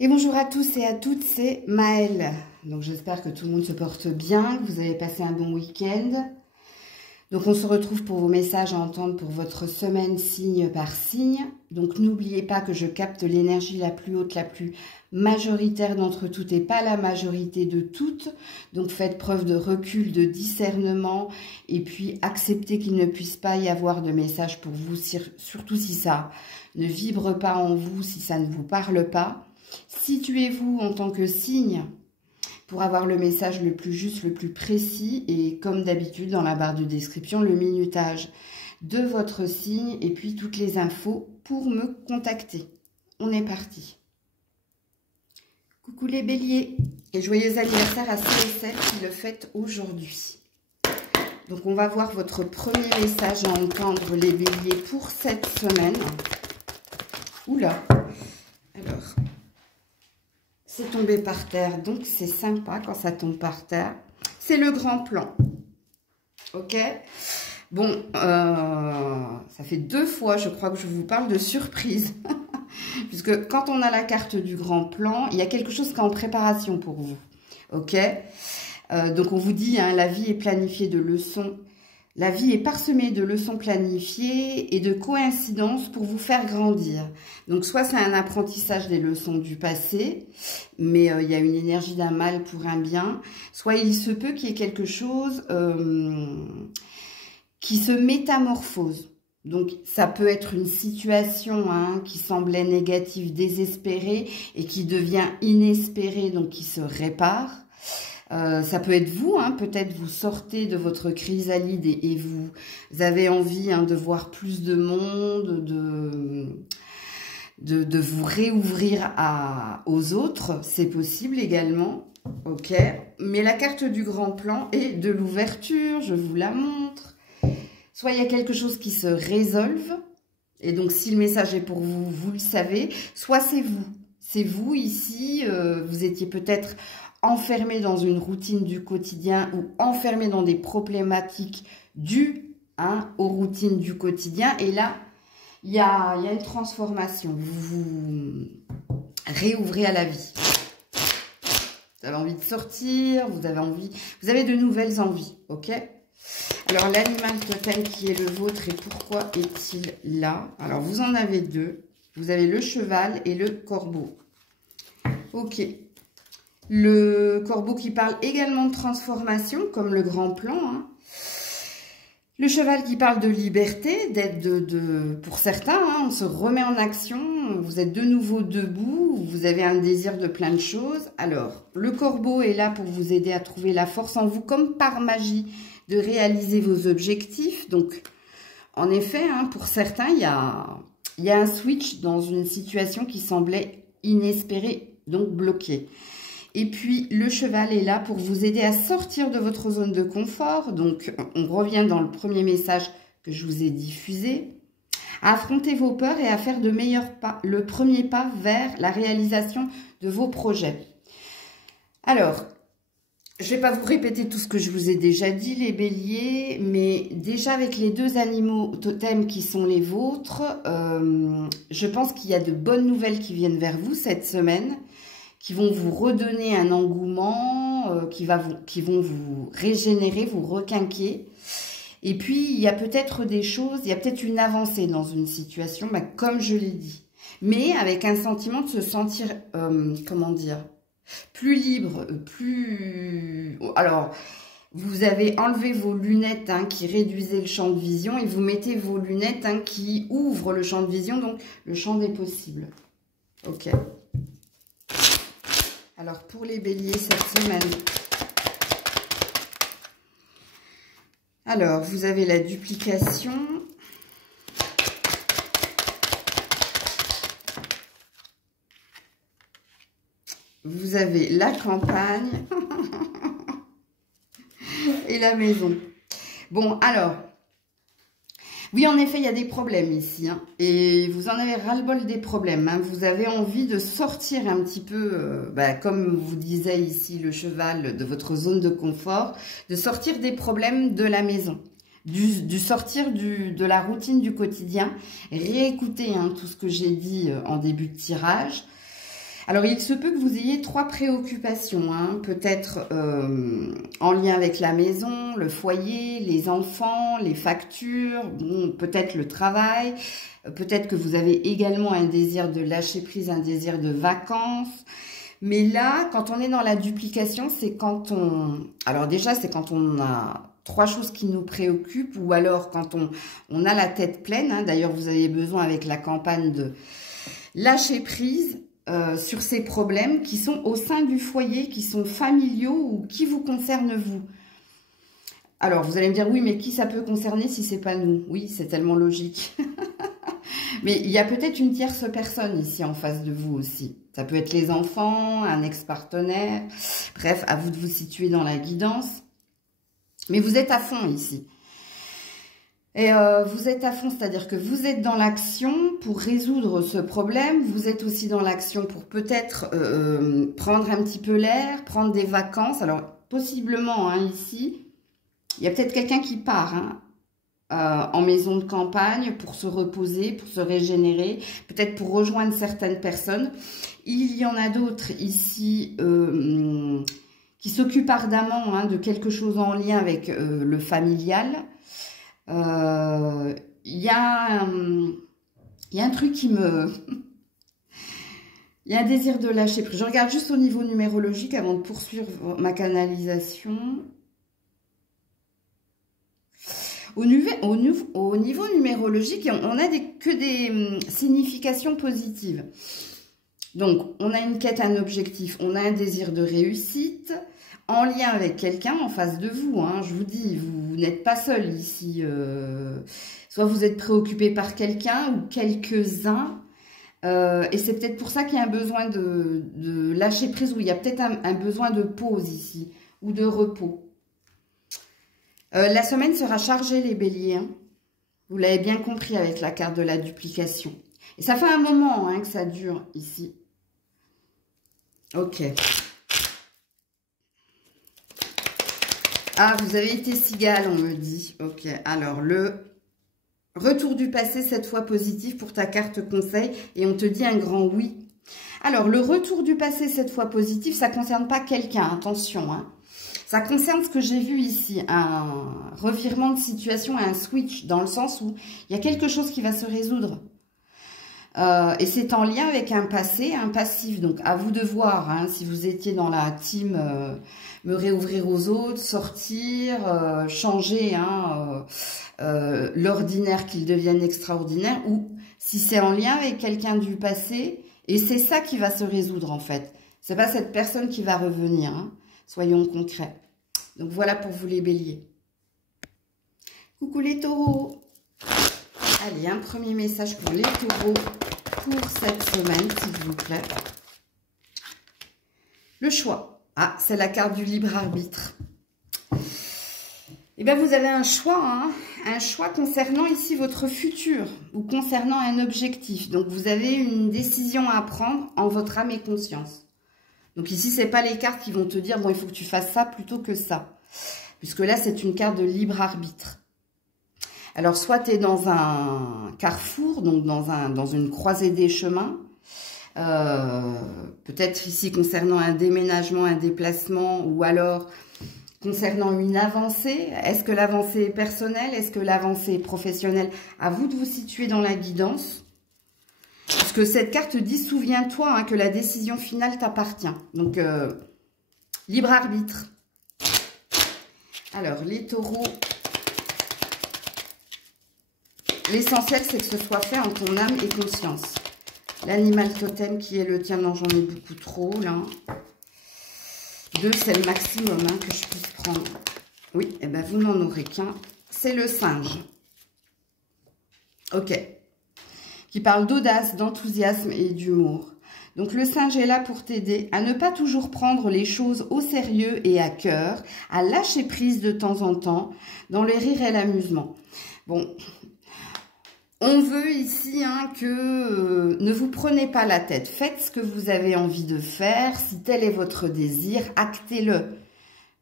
Et bonjour à tous et à toutes, c'est Maëlle. Donc j'espère que tout le monde se porte bien, que vous avez passé un bon week-end. Donc on se retrouve pour vos messages à entendre pour votre semaine signe par signe. Donc n'oubliez pas que je capte l'énergie la plus haute, la plus majoritaire d'entre toutes et pas la majorité de toutes. Donc faites preuve de recul, de discernement et puis acceptez qu'il ne puisse pas y avoir de message pour vous, surtout si ça ne vibre pas en vous, si ça ne vous parle pas. Situez-vous en tant que signe pour avoir le message le plus juste, le plus précis et comme d'habitude dans la barre de description, le minutage de votre signe et puis toutes les infos pour me contacter. On est parti. Coucou les béliers et joyeux anniversaire à ceux et celles qui le fêtent aujourd'hui. Donc on va voir votre premier message à entendre les béliers pour cette semaine. Oula, alors... c'est tombé par terre, donc c'est sympa quand ça tombe par terre. C'est le grand plan. Ok? Bon, ça fait 2 fois, je crois, que je vous parle de surprise. Puisque quand on a la carte du grand plan, il y a quelque chose qui est en préparation pour vous. Ok? Donc on vous dit, hein, la vie est planifiée de leçons. La vie est parsemée de leçons planifiées et de coïncidences pour vous faire grandir. Donc, soit c'est un apprentissage des leçons du passé, mais il y a une énergie d'un mal pour un bien. Soit il se peut qu'il y ait quelque chose qui se métamorphose. Donc, ça peut être une situation qui semblait négative, désespérée et qui devient inespérée, donc qui se répare. Ça peut être vous, peut-être vous sortez de votre chrysalide et vous avez envie de voir plus de monde, de vous réouvrir aux autres, c'est possible également, ok. Mais la carte du grand plan est de l'ouverture, je vous la montre. Soit il y a quelque chose qui se résolve, et donc si le message est pour vous, vous le savez, soit c'est vous. C'est vous ici, vous étiez peut-être enfermé dans une routine du quotidien ou enfermé dans des problématiques dues aux routines du quotidien. Et là, il y a une transformation. Vous vous réouvrez à la vie. Vous avez envie de sortir, vous avez de nouvelles envies, ok? Alors, l'animal totem qui est le vôtre et pourquoi est-il là? Alors, vous en avez 2. Vous avez le cheval et le corbeau. Ok. Le corbeau qui parle également de transformation, comme le grand plan. Le cheval qui parle de liberté, pour certains, on se remet en action, vous êtes de nouveau debout, vous avez un désir de plein de choses. Alors, le corbeau est là pour vous aider à trouver la force en vous, comme par magie, de réaliser vos objectifs. Donc, en effet, pour certains, il y a un switch dans une situation qui semblait inespérée, donc bloquée. Et puis, le cheval est là pour vous aider à sortir de votre zone de confort. Donc, on revient dans le premier message que je vous ai diffusé. À affronter vos peurs et à faire de meilleurs pas, le premier pas vers la réalisation de vos projets. Alors, je ne vais pas vous répéter tout ce que je vous ai déjà dit, les béliers, mais déjà avec les 2 animaux totems qui sont les vôtres, je pense qu'il y a de bonnes nouvelles qui viennent vers vous cette semaine, qui vont vous redonner un engouement, qui vont vous régénérer, vous requinquer. Et puis, il y a peut-être des choses, il y a peut-être une avancée dans une situation, comme je l'ai dit. Mais avec un sentiment de se sentir, comment dire, plus libre, plus... Alors, vous avez enlevé vos lunettes qui réduisaient le champ de vision et vous mettez vos lunettes qui ouvrent le champ de vision, donc le champ des possibles. Ok. Alors, pour les béliers cette semaine, alors, vous avez la duplication. Vous avez la campagne et la maison. Bon, alors, oui, en effet, il y a des problèmes ici. Et vous en avez ras-le-bol des problèmes. Vous avez envie de sortir un petit peu, comme vous disait ici le cheval, de votre zone de confort, de sortir des problèmes de la maison, du sortir de la routine du quotidien. Réécoutez tout ce que j'ai dit en début de tirage. Alors, il se peut que vous ayez 3 préoccupations, hein. Peut-être en lien avec la maison, le foyer, les enfants, les factures, bon, peut-être le travail. Peut-être que vous avez également un désir de lâcher prise, un désir de vacances. Mais là, quand on est dans la duplication, c'est quand on... Alors déjà, c'est quand on a 3 choses qui nous préoccupent ou alors quand on a la tête pleine. Hein. D'ailleurs, vous avez besoin avec la campagne de lâcher prise sur ces problèmes qui sont au sein du foyer, qui sont familiaux ou qui vous concernent vous. Alors, vous allez me dire, oui, mais qui ça peut concerner si c'est pas nous? Oui, c'est tellement logique. Mais il y a peut-être une tierce personne ici en face de vous aussi. Ça peut être les enfants, un ex-partenaire. Bref, à vous de vous situer dans la guidance. Mais vous êtes à fond ici. Et vous êtes à fond, c'est-à-dire que vous êtes dans l'action pour résoudre ce problème. Vous êtes aussi dans l'action pour peut-être prendre un petit peu l'air, prendre des vacances. Alors, possiblement, hein, ici, il y a peut-être quelqu'un qui part, hein, en maison de campagne pour se reposer, pour se régénérer, peut-être pour rejoindre certaines personnes. Il y en a d'autres ici qui s'occupent ardemment, hein, de quelque chose en lien avec le familial. Il y a un truc qui me... Il y a un désir de lâcher prise. Je regarde juste au niveau numérologique avant de poursuivre ma canalisation. Au niveau numérologique, on a que des significations positives. Donc, on a une quête, un objectif, on a un désir de réussite, en lien avec quelqu'un en face de vous. Hein, je vous dis, vous n'êtes pas seul ici. Soit vous êtes préoccupé par quelqu'un ou quelques-uns. Et c'est peut-être pour ça qu'il y a un besoin de lâcher prise, ou il y a peut-être un besoin de pause ici, ou de repos. La semaine sera chargée, les béliers. Hein. Vous l'avez bien compris avec la carte de la duplication. Et ça fait un moment, hein, que ça dure ici. Ok. Ah, vous avez été cigale, on me dit. Ok, alors le retour du passé, cette fois positif pour ta carte conseil. Et on te dit un grand oui. Alors, le retour du passé, cette fois positif, ça ne concerne pas quelqu'un, attention, hein. Ça concerne ce que j'ai vu ici, un revirement de situation, un switch, dans le sens où il y a quelque chose qui va se résoudre. Et c'est en lien avec un passé, un passif. Donc, à vous de voir, hein, si vous étiez dans la team me réouvrir aux autres, sortir, changer, hein, l'ordinaire qu'il devienne extraordinaire, ou si c'est en lien avec quelqu'un du passé, et c'est ça qui va se résoudre, en fait. C'est pas cette personne qui va revenir, hein. Soyons concrets. Donc, voilà pour vous les béliers. Coucou les taureaux. Allez, un premier message pour les taureaux pour cette semaine, s'il vous plaît. Le choix. Ah, c'est la carte du libre arbitre. Eh bien, vous avez un choix, hein, un choix concernant ici votre futur ou concernant un objectif. Donc, vous avez une décision à prendre en votre âme et conscience. Donc ici, ce n'est pas les cartes qui vont te dire, bon, il faut que tu fasses ça plutôt que ça. Puisque là, c'est une carte de libre arbitre. Alors, soit tu es dans un carrefour, donc dans une croisée des chemins. Peut-être ici concernant un déménagement, un déplacement, ou alors concernant une avancée. Est-ce que l'avancée est personnelle? Est-ce que l'avancée est professionnelle? À vous de vous situer dans la guidance. Parce que cette carte dit, souviens-toi, hein, que la décision finale t'appartient. Donc, libre arbitre. Alors, les taureaux, l'essentiel, c'est que ce soit fait en ton âme et conscience. L'animal totem qui est le tien, non, j'en ai beaucoup trop, là. 2, c'est le maximum, hein, que je puisse prendre. Oui, eh ben, vous n'en aurez qu'un. C'est le singe. Ok. Qui parle d'audace, d'enthousiasme et d'humour. Donc, le singe est là pour t'aider à ne pas toujours prendre les choses au sérieux et à cœur, à lâcher prise de temps en temps, dans le rire et l'amusement. Bon, on veut ici, hein, que ne vous prenez pas la tête. Faites ce que vous avez envie de faire. Si tel est votre désir, actez-le.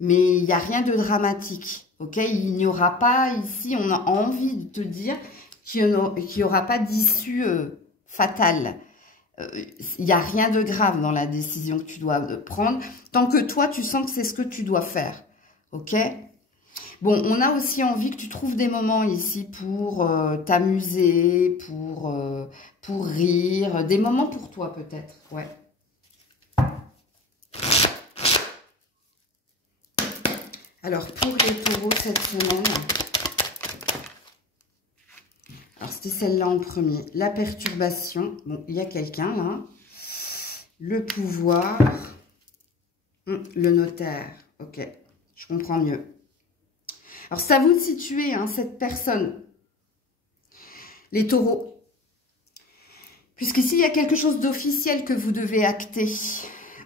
Mais il n'y a rien de dramatique, ok? Il n'y aura pas ici, on a envie de te dire qu'il n'y aura pas d'issue fatale. il n'y a rien de grave dans la décision que tu dois prendre, tant que toi, tu sens que c'est ce que tu dois faire. Ok? Bon, on a aussi envie que tu trouves des moments ici pour t'amuser, pour rire, des moments pour toi peut-être, ouais. Alors, pour les taureaux cette semaine, alors c'était celle-là en premier, la perturbation, bon, il y a quelqu'un là, le pouvoir, le notaire, ok, je comprends mieux. Alors, c'est à vous de situer hein, cette personne, les taureaux, puisqu'ici, il y a quelque chose d'officiel que vous devez acter.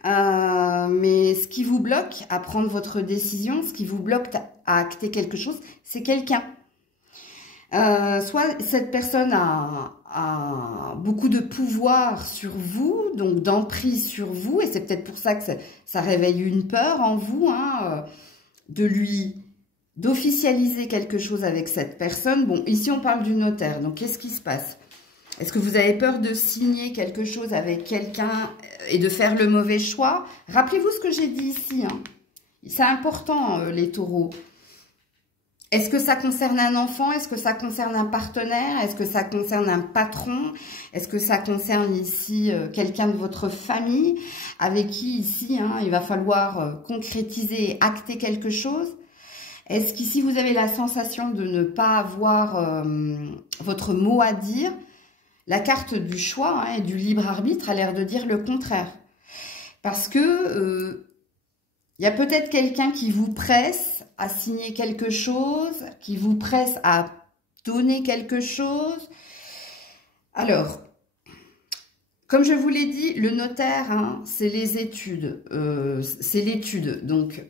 Mais ce qui vous bloque à prendre votre décision, ce qui vous bloque à acter quelque chose, c'est quelqu'un. Soit cette personne a beaucoup de pouvoir sur vous, donc d'emprise sur vous, et c'est peut-être pour ça que ça réveille une peur en vous, hein, d'officialiser quelque chose avec cette personne. Bon, ici on parle du notaire, donc qu'est-ce qui se passe? Est-ce que vous avez peur de signer quelque chose avec quelqu'un et de faire le mauvais choix? Rappelez-vous ce que j'ai dit ici. Hein. C'est important, les taureaux. Est-ce que ça concerne un enfant? Est-ce que ça concerne un partenaire? Est-ce que ça concerne un patron? Est-ce que ça concerne ici quelqu'un de votre famille avec qui ici, hein, il va falloir concrétiser et acter quelque chose? Est-ce qu'ici, vous avez la sensation de ne pas avoir votre mot à dire? La carte du choix hein, et du libre arbitre a l'air de dire le contraire. Parce que y a peut-être quelqu'un qui vous presse à signer quelque chose, qui vous presse à donner quelque chose. Alors, comme je vous l'ai dit, le notaire, hein, c'est les études, c'est l'étude. Donc,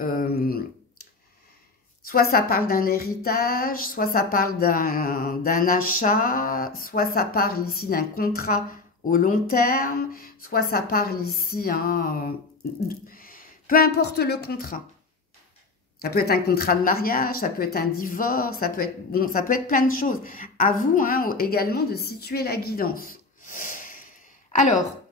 soit ça parle d'un héritage, soit ça parle d'un achat, soit ça parle ici d'un contrat au long terme, soit ça parle ici, hein, peu importe le contrat. Ça peut être un contrat de mariage, ça peut être un divorce, ça peut être, bon, ça peut être plein de choses. À vous hein, également de situer la guidance. Alors,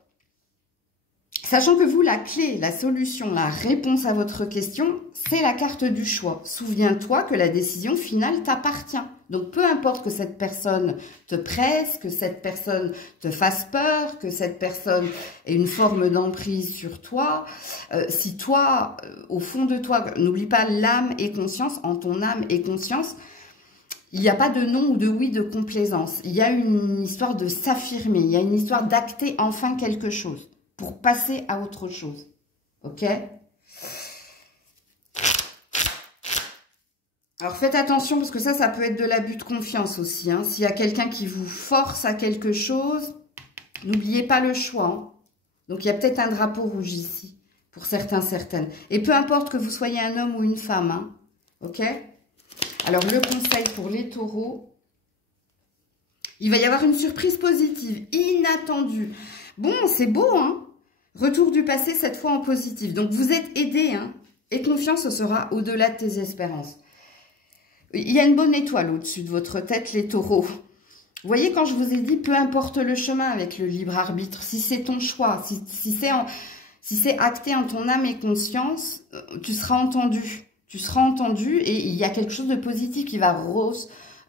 sachant que vous, la clé, la solution, la réponse à votre question, c'est la carte du choix. Souviens-toi que la décision finale t'appartient. Donc, peu importe que cette personne te presse, que cette personne te fasse peur, que cette personne ait une forme d'emprise sur toi, si toi, au fond de toi, n'oublie pas l'âme et conscience, en ton âme et conscience, il n'y a pas de non ou de oui de complaisance. Il y a une histoire de s'affirmer, il y a une histoire d'acter enfin quelque chose pour passer à autre chose. Ok ? Alors, faites attention parce que ça peut être de l'abus de confiance aussi. Hein. S'il y a quelqu'un qui vous force à quelque chose, n'oubliez pas le choix. Hein. Donc, il y a peut-être un drapeau rouge ici, pour certains, certaines. Et peu importe que vous soyez un homme ou une femme. Hein. Ok ? Alors, le conseil pour les taureaux, il va y avoir une surprise positive, inattendue. Bon, c'est beau, hein ? Retour du passé, cette fois en positif. Donc, vous êtes aidés, hein ? Et confiance sera au-delà de tes espérances. Il y a une bonne étoile au-dessus de votre tête, les taureaux. Vous voyez, quand je vous ai dit, peu importe le chemin avec le libre arbitre, si c'est ton choix, si c'est acté en ton âme et conscience, tu seras entendu. Tu seras entendu et il y a quelque chose de positif qui va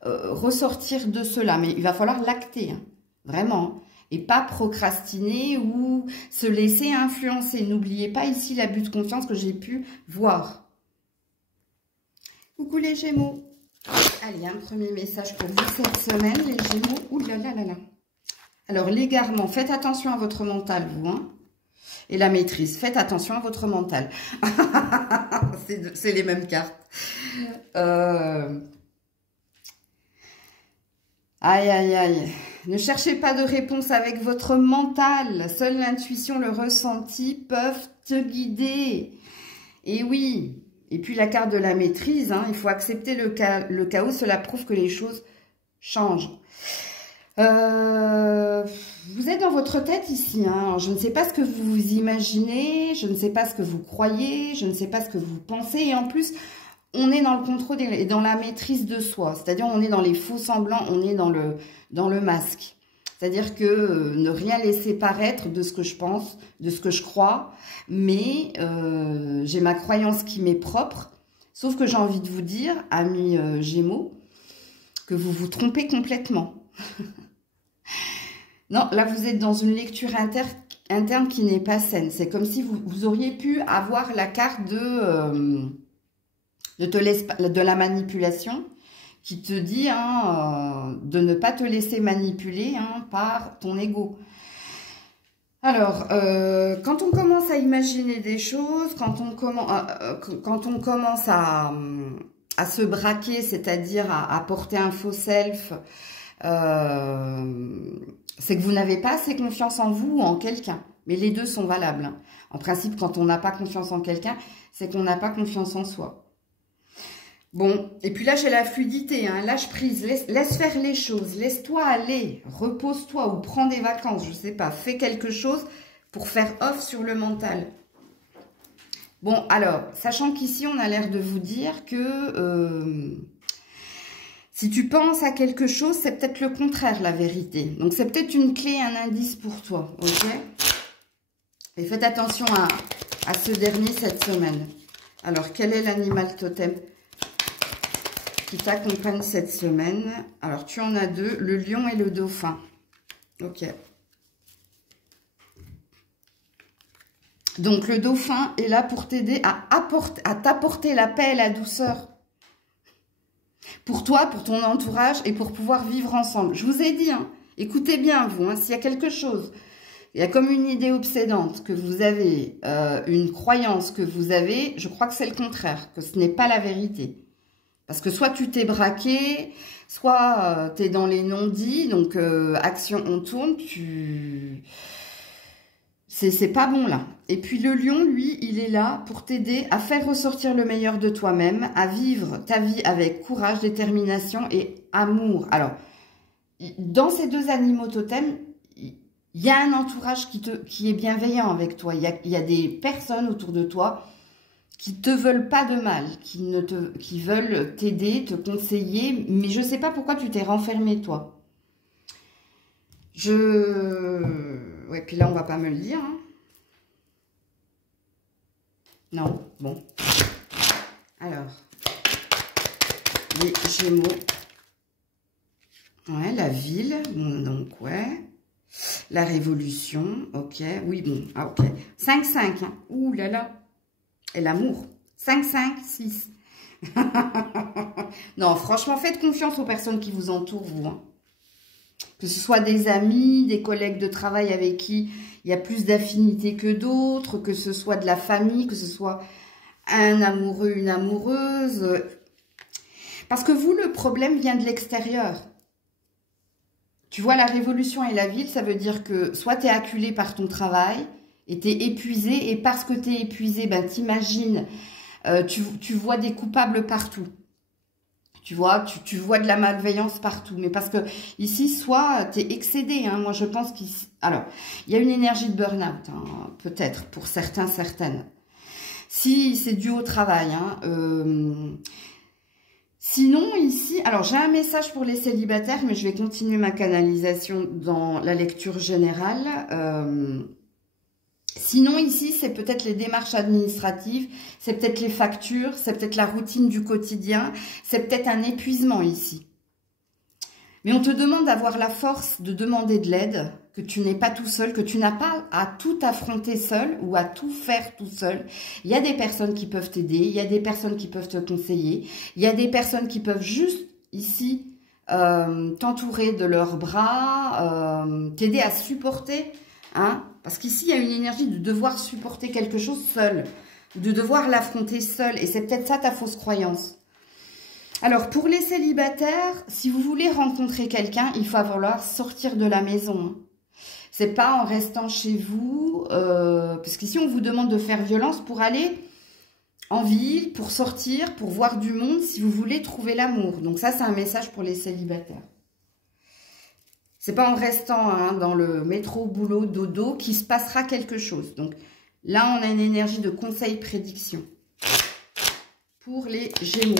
ressortir de cela. Mais il va falloir l'acter, hein, vraiment. Et pas procrastiner ou se laisser influencer. N'oubliez pas ici l'abus de confiance que j'ai pu voir. Coucou les Gémeaux. Allez, un premier message pour vous cette semaine, les Gémeaux. Ouh là là là là. Alors, l'égarement, faites attention à votre mental, vous. Hein. Et la maîtrise, faites attention à votre mental. C'est les mêmes cartes. Aïe, aïe, aïe. Ne cherchez pas de réponse avec votre mental. Seule l'intuition, le ressenti peuvent te guider. Et oui. Et puis la carte de la maîtrise, hein, il faut accepter le chaos, cela prouve que les choses changent. Vous êtes dans votre tête ici, hein. Alors, je ne sais pas ce que vous imaginez, je ne sais pas ce que vous croyez, je ne sais pas ce que vous pensez. Et en plus, on est dans le contrôle et dans la maîtrise de soi. C'est-à-dire, on est dans les faux semblants, on est dans le masque. C'est-à-dire que ne rien laisser paraître de ce que je pense, de ce que je crois, mais j'ai ma croyance qui m'est propre. Sauf que j'ai envie de vous dire, amis Gémeaux, que vous vous trompez complètement. Non, là vous êtes dans une lecture interne qui n'est pas saine. C'est comme si vous auriez pu avoir la carte de la manipulation, qui te dit de ne pas te laisser manipuler par ton ego. Alors, quand on commence à imaginer des choses, quand on commence à se braquer, c'est-à-dire à porter un faux self, c'est que vous n'avez pas assez confiance en vous ou en quelqu'un. Mais les deux sont valables. En principe, quand on n'a pas confiance en quelqu'un, c'est qu'on n'a pas confiance en soi. Bon, et puis là, j'ai la fluidité, lâche prise, laisse faire les choses, laisse-toi aller, repose-toi ou prends des vacances, je sais pas, fais quelque chose pour faire off sur le mental. Bon, alors, sachant qu'ici, on a l'air de vous dire que si tu penses à quelque chose, c'est peut-être le contraire, la vérité. Donc, c'est peut-être une clé, un indice pour toi, ok? Et faites attention à ce dernier cette semaine. Alors, quel est l'animal totem qui t'accompagne cette semaine? Alors, tu en as deux, le lion et le dauphin. Ok. Donc, le dauphin est là pour t'aider à t'apporter la paix et la douceur. Pour toi, pour ton entourage et pour pouvoir vivre ensemble. Je vous ai dit, écoutez bien, vous, s'il y a quelque chose, il y a comme une idée obsédante que vous avez, une croyance que vous avez, je crois que c'est le contraire, que ce n'est pas la vérité. Parce que soit tu t'es braqué, soit tu es dans les non-dits, donc action, on tourne, c'est pas bon là. Et puis le lion, lui, il est là pour t'aider à faire ressortir le meilleur de toi-même, à vivre ta vie avec courage, détermination et amour. Alors, dans ces deux animaux totems, il y a un entourage qui est bienveillant avec toi. Il y a des personnes autour de toi qui te veulent pas de mal, qui veulent t'aider, te conseiller, mais je sais pas pourquoi tu t'es renfermé, toi. Ouais, puis là, on va pas me le dire. Non, bon. Alors, les Gémeaux. Ouais, la ville, bon, donc, ouais. La révolution, ok. Oui, bon, ok. 5-5, ouh là là. Et l'amour. 5, 5, 6. Non, franchement, faites confiance aux personnes qui vous entourent, vous. Que ce soit des amis, des collègues de travail avec qui il y a plus d'affinité que d'autres, que ce soit de la famille, que ce soit un amoureux, une amoureuse. Parce que vous, le problème vient de l'extérieur. Tu vois, la révolution et la ville, ça veut dire que soit tu es acculé par ton travail, et tu es épuisé, et parce que tu es épuisé, ben, t'imagines, tu vois des coupables partout. Tu vois, tu vois de la malveillance partout. Mais parce que ici, soit tu es excédé. Moi, je pense qu'ici... Alors, il y a une énergie de burn-out, peut-être, pour certains, certaines. Si c'est dû au travail. Sinon, ici... Alors, j'ai un message pour les célibataires, mais je vais continuer ma canalisation dans la lecture générale. Sinon, ici, c'est peut-être les démarches administratives, c'est peut-être les factures, c'est peut-être la routine du quotidien, c'est peut-être un épuisement ici. Mais on te demande d'avoir la force de demander de l'aide, que tu n'es pas tout seul, que tu n'as pas à tout affronter seul ou à tout faire tout seul. Il y a des personnes qui peuvent t'aider, il y a des personnes qui peuvent te conseiller, il y a des personnes qui peuvent juste ici t'entourer de leurs bras, t'aider à supporter, parce qu'ici, il y a une énergie de devoir supporter quelque chose seul, de devoir l'affronter seul. Et c'est peut-être ça ta fausse croyance. Alors, pour les célibataires, si vous voulez rencontrer quelqu'un, il va falloir sortir de la maison. C'est pas en restant chez vous, parce qu'ici, on vous demande de faire violence pour aller en ville, pour sortir, pour voir du monde, si vous voulez trouver l'amour. Donc ça, c'est un message pour les célibataires. C'est pas en restant dans le métro, boulot, dodo qu'il se passera quelque chose. Donc là, on a une énergie de conseil, prédiction. Pour les Gémeaux.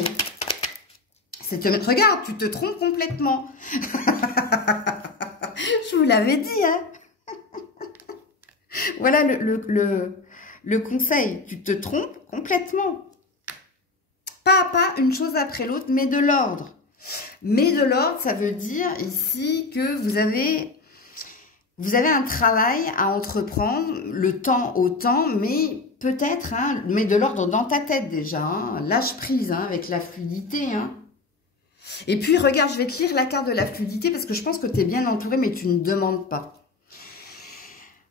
Regarde, tu te trompes complètement. Je vous l'avais dit, hein. Voilà le conseil. Tu te trompes complètement. Pas à pas, une chose après l'autre, mais de l'ordre. Mais de l'ordre, ça veut dire ici que vous avez un travail à entreprendre, le temps au temps, mais peut-être, hein, mais de l'ordre dans ta tête déjà. Hein, lâche prise hein, avec la fluidité. Hein. Et puis, regarde, je vais te lire la carte de la fluidité parce que je pense que tu es bien entouré, mais tu ne demandes pas.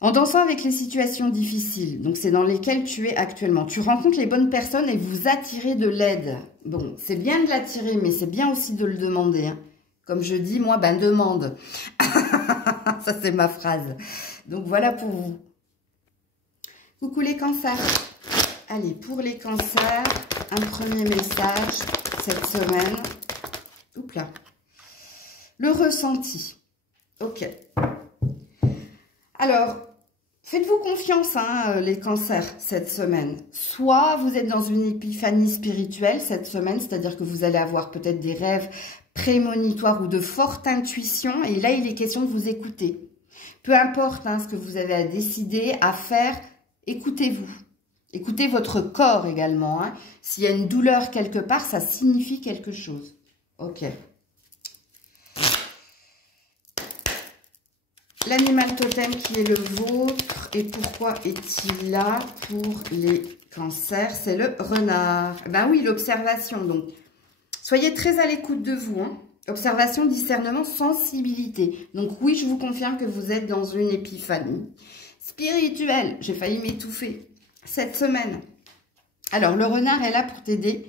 En dansant avec les situations difficiles, donc c'est dans lesquelles tu es actuellement, tu rencontres les bonnes personnes et vous attirez de l'aide. Bon, c'est bien de l'attirer, mais c'est bien aussi de le demander. Hein. Comme je dis, moi, ben demande. Ça, c'est ma phrase. Donc, voilà pour vous. Coucou les cancers. Allez, pour les cancers, un premier message cette semaine. Oups là. Le ressenti. Ok. Alors, faites-vous confiance, hein, les cancers, cette semaine. Soit vous êtes dans une épiphanie spirituelle cette semaine, c'est-à-dire que vous allez avoir peut-être des rêves prémonitoires ou de forte intuition. Et là, il est question de vous écouter. Peu importe hein, ce que vous avez à décider, à faire, écoutez-vous. Écoutez votre corps également. Hein. S'il y a une douleur quelque part, ça signifie quelque chose. Ok. L'animal totem qui est le vôtre et pourquoi est-il là pour les cancers? C'est le renard. Ben oui, l'observation. Donc, soyez très à l'écoute de vous. Hein. Observation, discernement, sensibilité. Donc oui, je vous confirme que vous êtes dans une épiphanie spirituelle. J'ai failli m'étouffer cette semaine. Alors, le renard est là pour t'aider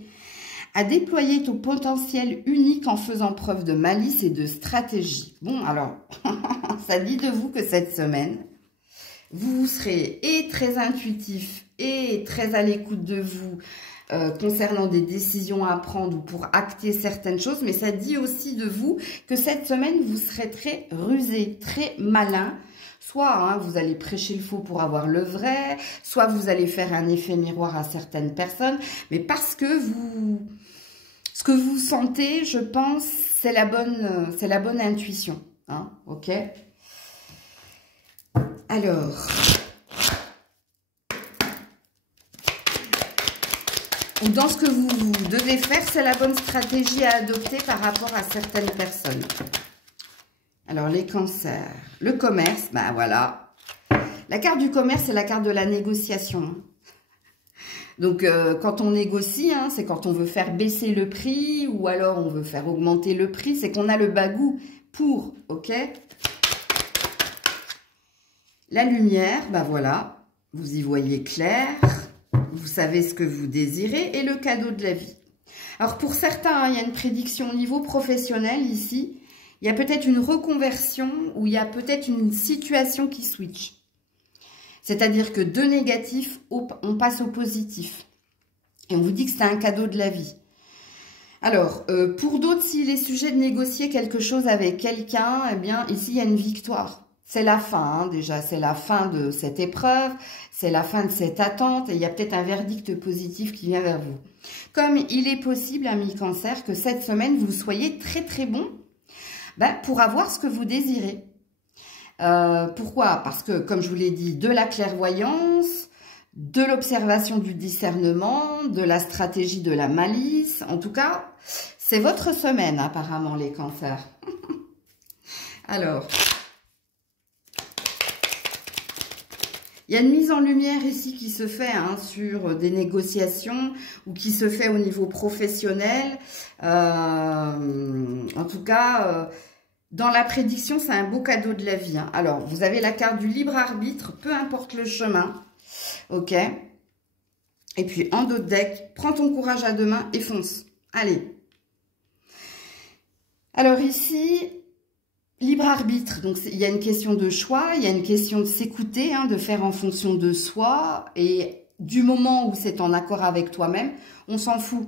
à déployer ton potentiel unique en faisant preuve de malice et de stratégie. Bon, alors, ça dit de vous que cette semaine, vous serez et très intuitif et très à l'écoute de vous concernant des décisions à prendre ou pour acter certaines choses, mais ça dit aussi de vous que cette semaine, vous serez très rusé, très malin. Soit hein, vous allez prêcher le faux pour avoir le vrai, soit vous allez faire un effet miroir à certaines personnes, mais parce que ce que vous sentez, je pense, c'est la bonne intuition. Hein, ok. Alors, dans ce que vous devez faire, c'est la bonne stratégie à adopter par rapport à certaines personnes. Alors, les cancers. Le commerce, ben voilà. La carte du commerce, c'est la carte de la négociation. Donc, quand on négocie, hein, c'est quand on veut faire baisser le prix ou alors on veut faire augmenter le prix. C'est qu'on a le bagou pour, ok? La lumière, ben voilà. Vous y voyez clair. Vous savez ce que vous désirez. Et le cadeau de la vie. Alors, pour certains, hein, il y a une prédiction au niveau professionnel ici. Il y a peut-être une reconversion ou il y a peut-être une situation qui switch. C'est-à-dire que de négatif, on passe au positif. Et on vous dit que c'est un cadeau de la vie. Alors, pour d'autres, s'il est sujet de négocier quelque chose avec quelqu'un, eh bien, ici, il y a une victoire. C'est la fin, hein, déjà. C'est la fin de cette épreuve. C'est la fin de cette attente. Et il y a peut-être un verdict positif qui vient vers vous. Comme il est possible, amis cancer, que cette semaine, vous soyez très, très bon pour avoir ce que vous désirez. Pourquoi? Parce que, comme je vous l'ai dit, de la clairvoyance, de l'observation du discernement, de la stratégie de la malice. En tout cas, c'est votre semaine, apparemment, les cancers. Alors, il y a une mise en lumière ici qui se fait hein, sur des négociations ou qui se fait au niveau professionnel. En tout cas... dans la prédiction, c'est un beau cadeau de la vie. Hein. Alors, vous avez la carte du libre arbitre, peu importe le chemin. Ok. Et puis, en dos de deck, prends ton courage à deux mains et fonce. Allez. Alors ici, libre arbitre. Donc, il y a une question de choix, il y a une question de s'écouter, hein, de faire en fonction de soi. Et du moment où c'est en accord avec toi-même, on s'en fout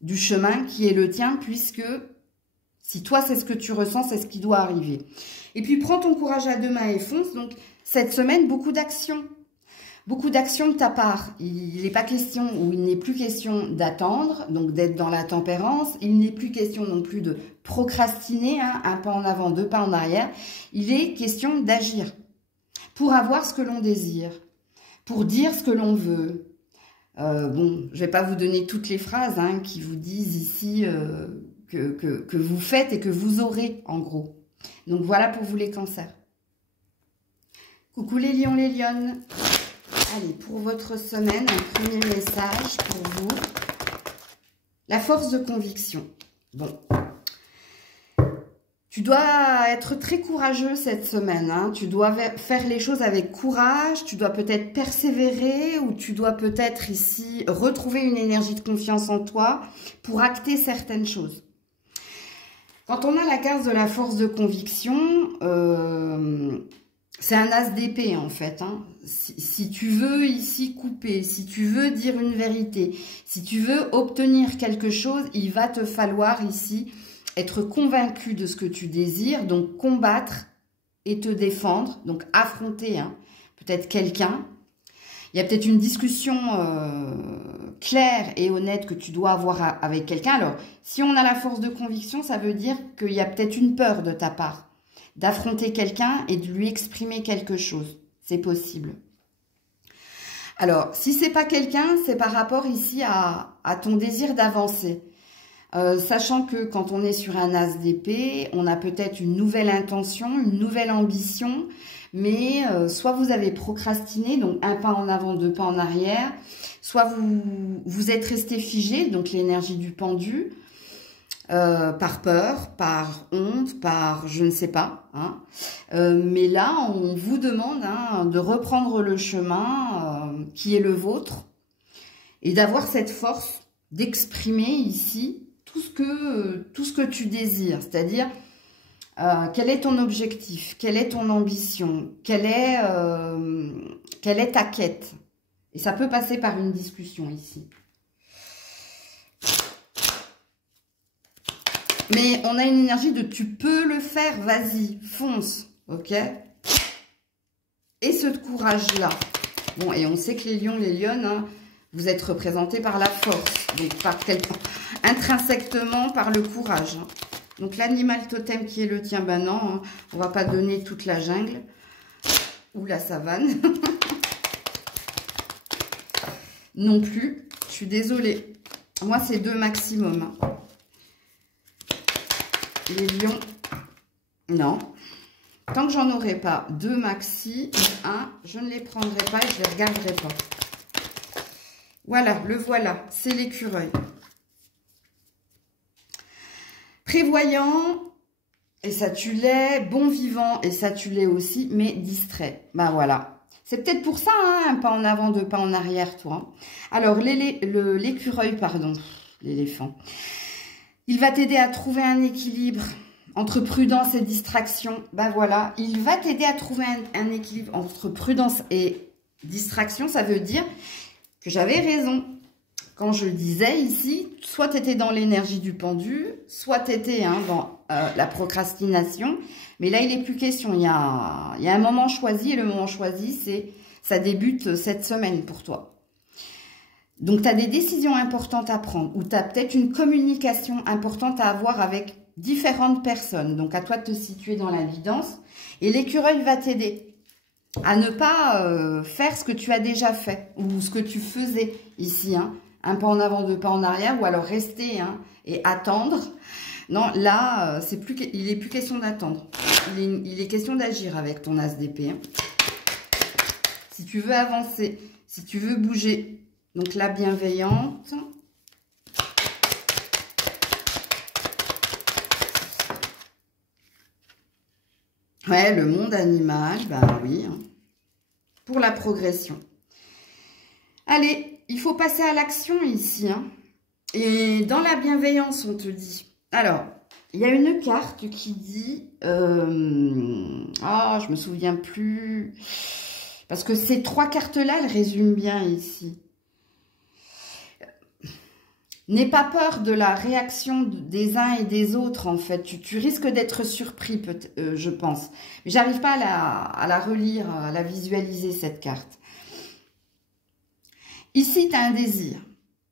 du chemin qui est le tien, puisque... si toi, c'est ce que tu ressens, c'est ce qui doit arriver. Et puis, prends ton courage à deux mains et fonce. Donc, cette semaine, beaucoup d'actions. beaucoup d'actions de ta part. Il n'est pas question, ou il n'est plus question d'attendre, donc d'être dans la tempérance. Il n'est plus question non plus de procrastiner, hein, un pas en avant, deux pas en arrière. Il est question d'agir pour avoir ce que l'on désire, pour dire ce que l'on veut. Bon, je ne vais pas vous donner toutes les phrases hein, qui vous disent ici que vous faites et que vous aurez, en gros. Donc voilà pour vous les cancers. Coucou les lions, les lionnes. Allez, pour votre semaine, un premier message pour vous. La force de conviction. Bon. Tu dois être très courageux cette semaine. Hein. Tu dois faire les choses avec courage. Tu dois peut-être persévérer ou tu dois peut-être ici retrouver une énergie de confiance en toi pour acter certaines choses. Quand on a la carte de la force de conviction, c'est un as d'épée en fait. Hein. Si tu veux ici couper, si tu veux dire une vérité, si tu veux obtenir quelque chose, il va te falloir ici être convaincu de ce que tu désires, donc combattre et te défendre, donc affronter hein, peut-être quelqu'un. Il y a peut-être une discussion claire et honnête que tu dois avoir avec quelqu'un. Alors, si on a la force de conviction, ça veut dire qu'il y a peut-être une peur de ta part d'affronter quelqu'un et de lui exprimer quelque chose. C'est possible. Alors, si c'est pas quelqu'un, c'est par rapport ici à ton désir d'avancer. Sachant que quand on est sur un as d'épée, on a peut-être une nouvelle intention, une nouvelle ambition, mais soit vous avez procrastiné, donc un pas en avant, deux pas en arrière, soit vous êtes resté figé, donc l'énergie du pendu, par peur, par honte, par je ne sais pas. Hein. Mais là, on vous demande hein, de reprendre le chemin qui est le vôtre et d'avoir cette force d'exprimer ici tout ce que tu désires, c'est-à-dire quel est ton objectif, quelle est ton ambition, quelle est ta quête. Et ça peut passer par une discussion ici. Mais on a une énergie de tu peux le faire, vas-y, fonce, ok? Et ce courage-là. Bon, et on sait que les lions, les lionnes, hein, vous êtes représentés par la force, donc intrinsèquement par le courage. Hein. Donc l'animal totem qui est le tien, ben non, hein, on va pas donner toute la jungle ou la savane. Non plus, je suis désolée. Moi, c'est 2 maximum. Hein. Les lions, non. Tant que j'en aurai pas 2 maxi, 1, je ne les prendrai pas et je les regarderai pas. Voilà, le voilà, c'est l'écureuil. Prévoyant, et ça tu l'es, bon vivant, et ça tu l'es aussi, mais distrait. Ben voilà. C'est peut-être pour ça, hein, un pas en avant, 2 pas en arrière, toi. Alors, l'écureuil, pardon, l'éléphant. Il va t'aider à trouver un équilibre entre prudence et distraction. Ben voilà, il va t'aider à trouver un équilibre entre prudence et distraction. Ça veut dire que j'avais raison. Quand je disais ici, soit tu étais dans l'énergie du pendu, soit tu étais hein, dans la procrastination. Mais là, il n'est plus question. Il y a un moment choisi et le moment choisi, ça débute cette semaine pour toi. Donc, tu as des décisions importantes à prendre ou tu as peut-être une communication importante à avoir avec différentes personnes. Donc, à toi de te situer dans l'évidence. Et l'écureuil va t'aider à ne pas faire ce que tu as déjà fait ou ce que tu faisais ici. Hein. Un pas en avant, 2 pas en arrière ou alors rester hein, et attendre. Non, là, il n'est plus question d'attendre. Il est question d'agir avec ton as d'épée. Hein. Si tu veux avancer, si tu veux bouger... Donc, la bienveillante. Ouais, le monde animal, bah oui. Hein. Pour la progression. Allez, il faut passer à l'action ici. Hein. Et dans la bienveillance, on te dit... Alors, il y a une carte qui dit... je me souviens plus. Parce que ces 3 cartes-là, elles résument bien ici. N'aie pas peur de la réaction des uns et des autres, en fait. Tu risques d'être surpris, je pense. Mais j'arrive pas à la relire, à la visualiser, cette carte. Ici, tu as un désir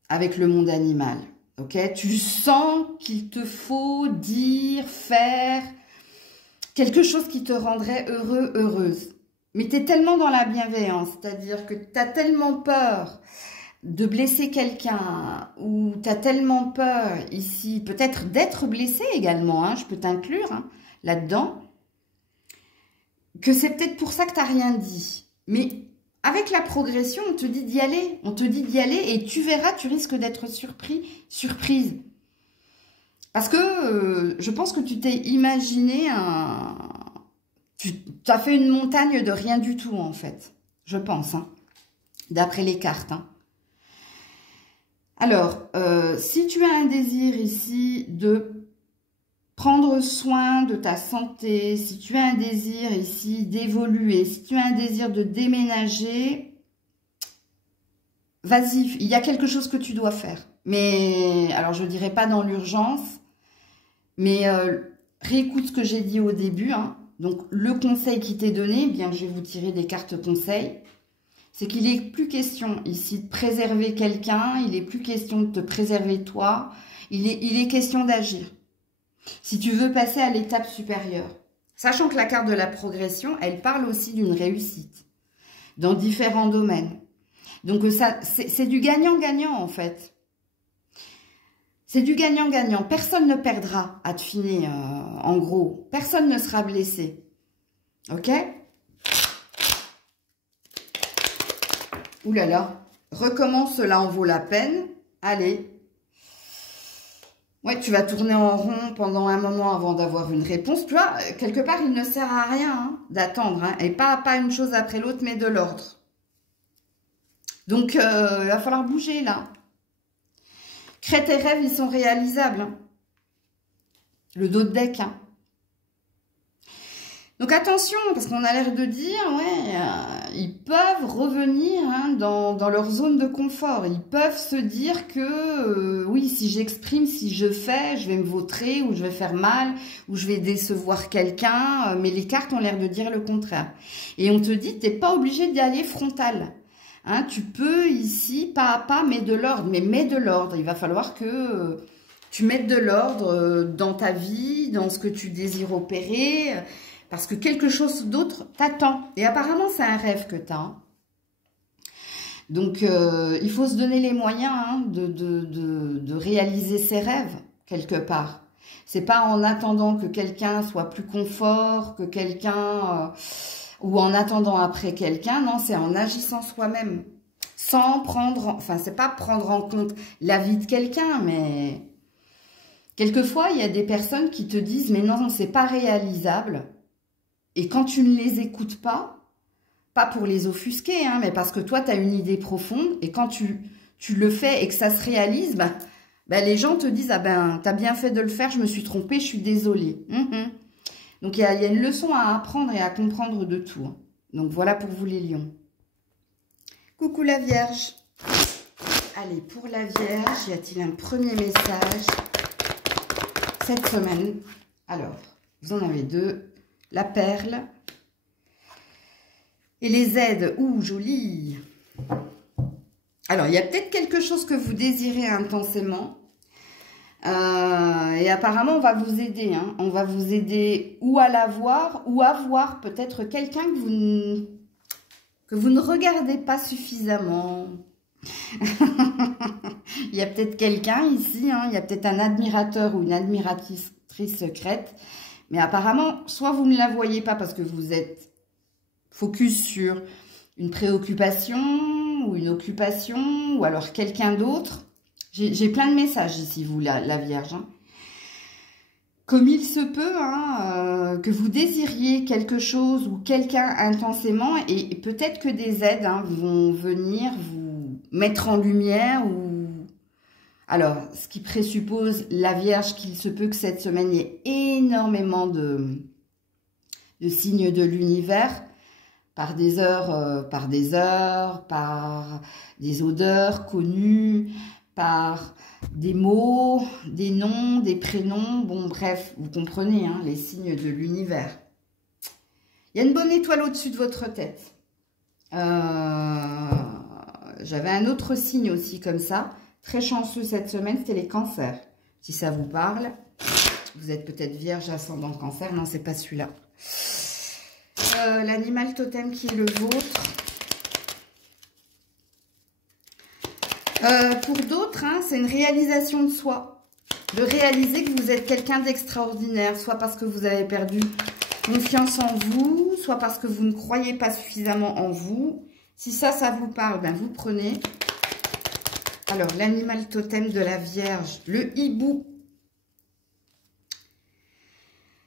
avec le monde animal. Ok, tu sens qu'il te faut dire, faire quelque chose qui te rendrait heureux, heureuse. Mais tu es tellement dans la bienveillance, c'est-à-dire que tu as tellement peur de blesser quelqu'un ou tu as tellement peur ici, peut-être d'être blessé également, hein, je peux t'inclure hein, là-dedans, que c'est peut-être pour ça que tu n'as rien dit. Mais avec la progression, on te dit d'y aller. On te dit d'y aller et tu verras, tu risques d'être surprise. Parce que je pense que tu t'es imaginé tu as fait une montagne de rien du tout, en fait. Je pense, hein, d'après les cartes. Hein. Alors, si tu as un désir ici de prendre soin de ta santé, si tu as un désir ici d'évoluer, si tu as un désir de déménager, vas-y, il y a quelque chose que tu dois faire. Mais, alors je ne dirais pas dans l'urgence, mais réécoute ce que j'ai dit au début. Hein. Donc, le conseil qui t'est donné, bien que je vais vous tirer des cartes conseils, c'est qu'il n'est plus question ici de préserver quelqu'un, il n'est plus question de te préserver toi, il est question d'agir. Si tu veux passer à l'étape supérieure, sachant que la carte de la progression, elle parle aussi d'une réussite dans différents domaines. Donc ça, c'est du gagnant-gagnant en fait. C'est du gagnant-gagnant. Personne ne perdra à te finir, en gros. Personne ne sera blessé. Ok? Ouh là là. Recommence, cela en vaut la peine. Allez. Ouais, tu vas tourner en rond pendant un moment avant d'avoir une réponse. Tu vois, quelque part, il ne sert à rien hein, d'attendre. Hein, et pas une chose après l'autre, mais de l'ordre. Donc, il va falloir bouger, là. Crée tes rêves, ils sont réalisables. Hein. Le dos de deck. Hein. Donc, attention, parce qu'on a l'air de dire, ouais, ils peuvent revenir hein, dans leur zone de confort. Ils peuvent se dire que, oui, si j'exprime, si je fais, je vais me vautrer, ou je vais faire mal, ou je vais décevoir quelqu'un. Mais les cartes ont l'air de dire le contraire. Et on te dit, tu n'es pas obligé d'y aller frontal. Hein, tu peux ici, pas à pas, mettre de l'ordre. Mais mets de l'ordre. Il va falloir que tu mettes de l'ordre dans ta vie, dans ce que tu désires opérer. Parce que quelque chose d'autre t'attend. Et apparemment, c'est un rêve que tu as. Hein. Donc, il faut se donner les moyens hein, de réaliser ses rêves, quelque part. C'est pas en attendant que quelqu'un soit plus confort, que quelqu'un... ou en attendant après quelqu'un. Non, c'est en agissant soi-même. Sans prendre... Enfin, c'est pas prendre en compte la vie de quelqu'un, mais... Quelquefois, il y a des personnes qui te disent « Mais non, c'est pas réalisable ». Et quand tu ne les écoutes pas pour les offusquer, hein, mais parce que toi, tu as une idée profonde, et quand tu le fais et que ça se réalise, les gens te disent « Ah ben, tu as bien fait de le faire, je me suis trompée, je suis désolée. » Donc, il y a une leçon à apprendre et à comprendre de tout. Hein. Donc, voilà pour vous les lions. Coucou la Vierge. Allez, pour la Vierge, y a-t-il un premier message cette semaine? Alors, vous en avez deux. La perle. Et les aides. Ouh, joli. Alors, il y a peut-être quelque chose que vous désirez intensément. Et apparemment, on va vous aider. Hein. On va vous aider ou à l'avoir ou à voir peut-être quelqu'un que vous ne regardez pas suffisamment. Il y a peut-être quelqu'un ici. Hein. Il y a peut-être un admirateur ou une admiratrice secrète. Mais apparemment, soit vous ne la voyez pas parce que vous êtes focus sur une préoccupation ou une occupation ou alors quelqu'un d'autre. J'ai plein de messages ici, vous, la Vierge. Hein. Comme il se peut hein, que vous désiriez quelque chose ou quelqu'un intensément et peut-être que des aides hein, vont venir vous mettre en lumière ou... Alors, ce qui présuppose la Vierge qu'il se peut que cette semaine, il y ait énormément de signes de l'univers, par des heures, par des odeurs connues, par des mots, des noms, des prénoms. Bon, bref, vous comprenez, hein, les signes de l'univers. Il y a une bonne étoile au-dessus de votre tête. Je J'avais un autre signe aussi comme ça. Très chanceux cette semaine, c'était les cancers. Si ça vous parle, vous êtes peut-être vierge, ascendant cancer. Non, c'est pas celui-là. L'animal totem qui est le vôtre. Pour d'autres, hein, c'est une réalisation de soi. De réaliser que vous êtes quelqu'un d'extraordinaire. Soit parce que vous avez perdu confiance en vous, soit parce que vous ne croyez pas suffisamment en vous. Si ça vous parle, ben vous prenez. Alors, l'animal totem de la Vierge, le hibou.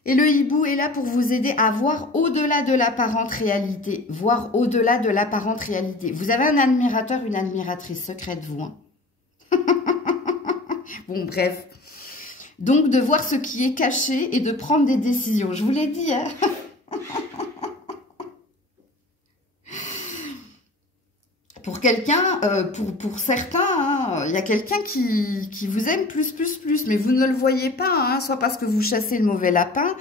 Et le hibou est là pour vous aider à voir au-delà de l'apparente réalité. Voir au-delà de l'apparente réalité. Vous avez un admirateur, une admiratrice secrète, vous. Hein. Bon, bref. Donc, de voir ce qui est caché et de prendre des décisions. Je vous l'ai dit, hein. Pour quelqu'un, pour certains, hein, il y a quelqu'un qui vous aime plus, mais vous ne le voyez pas, hein, soit parce que vous chassez le mauvais lapin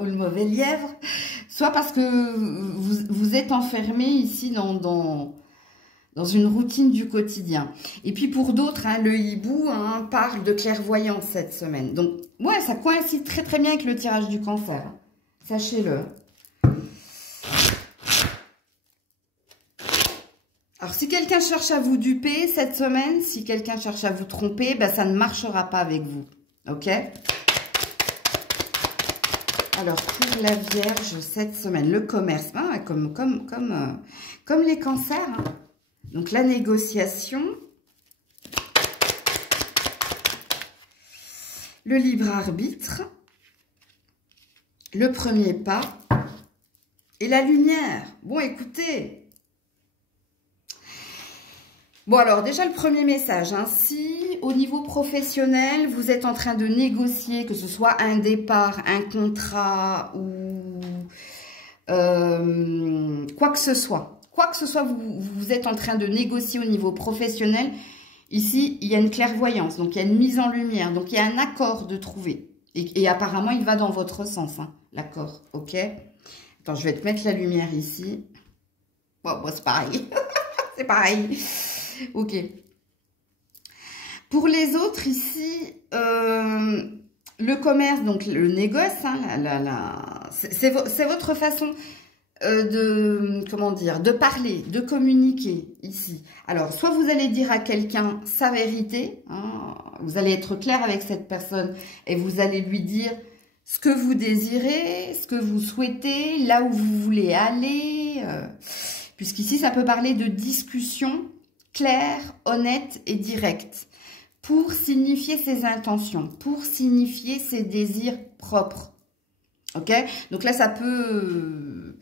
ou le mauvais lièvre, soit parce que vous êtes enfermé ici dans une routine du quotidien. Et puis pour d'autres, hein, le hibou hein, parle de clairvoyance cette semaine. Donc, ouais, ça coïncide très bien avec le tirage du cancer. Hein. Sachez-le. Alors, si quelqu'un cherche à vous duper cette semaine, si quelqu'un cherche à vous tromper, ben, ça ne marchera pas avec vous. Ok? Alors, pour la Vierge, cette semaine, le commerce, hein, comme les cancers. Hein. Donc, la négociation, le libre arbitre, le premier pas et la lumière. Bon, écoutez... Bon, alors, déjà, le premier message, hein, si au niveau professionnel, vous êtes en train de négocier, que ce soit un départ, un contrat ou quoi que ce soit, vous êtes en train de négocier au niveau professionnel, ici, il y a une clairvoyance, donc il y a une mise en lumière, donc il y a un accord de trouver. Et apparemment, il va dans votre sens, hein, l'accord, ok? Attends, je vais te mettre la lumière ici. Bon, c'est pareil, c'est pareil. Ok. Pour les autres, ici, le commerce, donc le négoce, hein, c'est votre façon de parler, de communiquer ici. Alors, soit vous allez dire à quelqu'un sa vérité, hein, vous allez être clair avec cette personne et vous allez lui dire ce que vous désirez, ce que vous souhaitez, là où vous voulez aller, puisqu'ici, ça peut parler de discussion clair, honnête et direct, pour signifier ses intentions, pour signifier ses désirs propres. Ok? Donc là, ça peut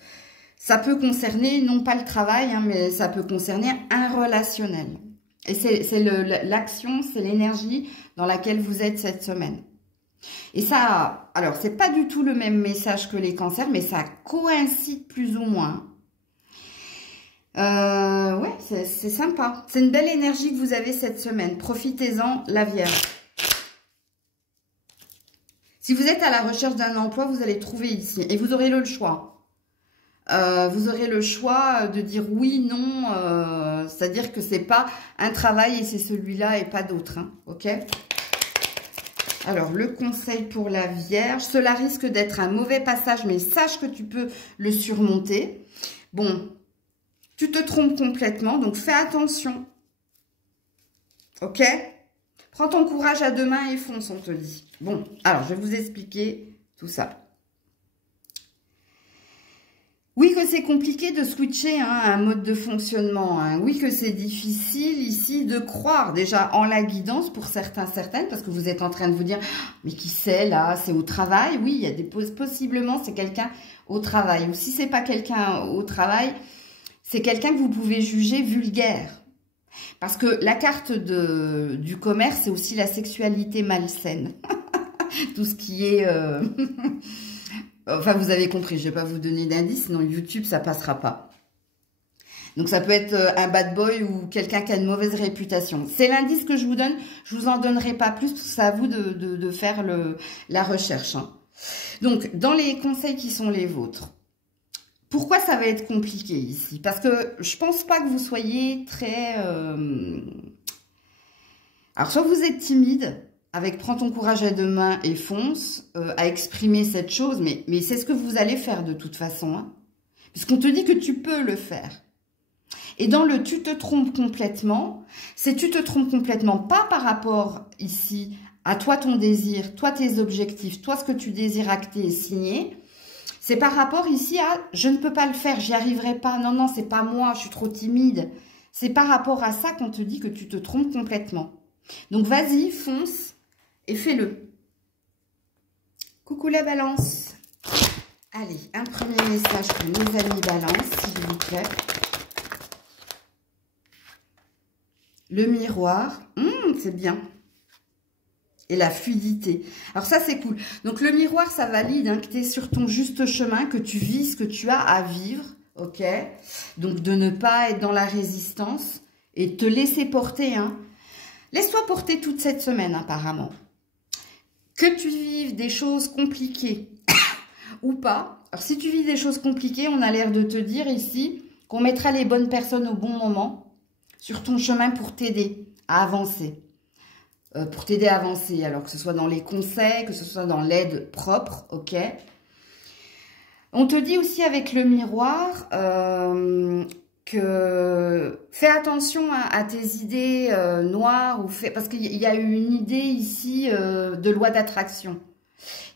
concerner, non pas le travail, hein, mais ça peut concerner un relationnel. Et c'est l'action, c'est l'énergie dans laquelle vous êtes cette semaine. Et ça, alors, c'est pas du tout le même message que les cancers, mais ça coïncide plus ou moins. Ouais, c'est sympa. C'est une belle énergie que vous avez cette semaine. Profitez-en, la Vierge. Si vous êtes à la recherche d'un emploi, vous allez trouver ici. Et vous aurez le choix. Vous aurez le choix de dire oui, non. C'est-à-dire que c'est pas un travail et c'est celui-là et pas d'autre. Hein, ok? Alors, le conseil pour la Vierge. Cela risque d'être un mauvais passage, mais sache que tu peux le surmonter. Bon... Tu te trompes complètement, donc fais attention. Ok? Prends ton courage à deux mains et fonce, on te dit. Bon, alors, je vais vous expliquer tout ça. Oui que c'est compliqué de switcher hein, un mode de fonctionnement. Hein. Oui que c'est difficile ici de croire déjà en la guidance pour certains, certaines, parce que vous êtes en train de vous dire « Mais qui c'est là? C'est au travail ?» Oui, il y a des possiblement, c'est quelqu'un au travail. Ou si c'est pas quelqu'un au travail... C'est quelqu'un que vous pouvez juger vulgaire. Parce que la carte du commerce, c'est aussi la sexualité malsaine. Tout ce qui est... Enfin, vous avez compris, je ne vais pas vous donner d'indice, sinon YouTube, ça ne passera pas. Donc, ça peut être un bad boy ou quelqu'un qui a une mauvaise réputation. C'est l'indice que je vous donne. Je ne vous en donnerai pas plus, parce que c'est à vous de faire la recherche. Hein. Donc, dans les conseils qui sont les vôtres, Pourquoi ça va être compliqué ici? Parce que je pense pas que vous soyez très... Alors, soit vous êtes timide, avec prends ton courage à deux mains et fonce, à exprimer cette chose, mais c'est ce que vous allez faire de toute façon, hein, puisqu'on te dit que tu peux le faire. Et dans le tu te trompes complètement, c'est tu te trompes complètement, pas par rapport ici à toi ton désir, toi tes objectifs, toi ce que tu désires acter et signer, c'est par rapport ici à je ne peux pas le faire, j'y arriverai pas, non, non, c'est pas moi, je suis trop timide. C'est par rapport à ça qu'on te dit que tu te trompes complètement. Donc vas-y, fonce et fais-le. Coucou la balance. Allez, un premier message pour mes amis balance, s'il vous plaît. Le miroir, c'est bien. Et la fluidité. Alors ça, c'est cool. Donc le miroir, ça valide hein, que tu es sur ton juste chemin, que tu vis ce que tu as à vivre. Ok. Donc de ne pas être dans la résistance et te laisser porter. Hein. Laisse-toi porter toute cette semaine, apparemment. Que tu vives des choses compliquées ou pas. Alors si tu vis des choses compliquées, on a l'air de te dire ici qu'on mettra les bonnes personnes au bon moment sur ton chemin pour t'aider à avancer. Pour t'aider à avancer, alors que ce soit dans les conseils, que ce soit dans l'aide propre, ok. On te dit aussi avec le miroir que fais attention à tes idées noires, parce qu'il y a une idée ici de loi d'attraction.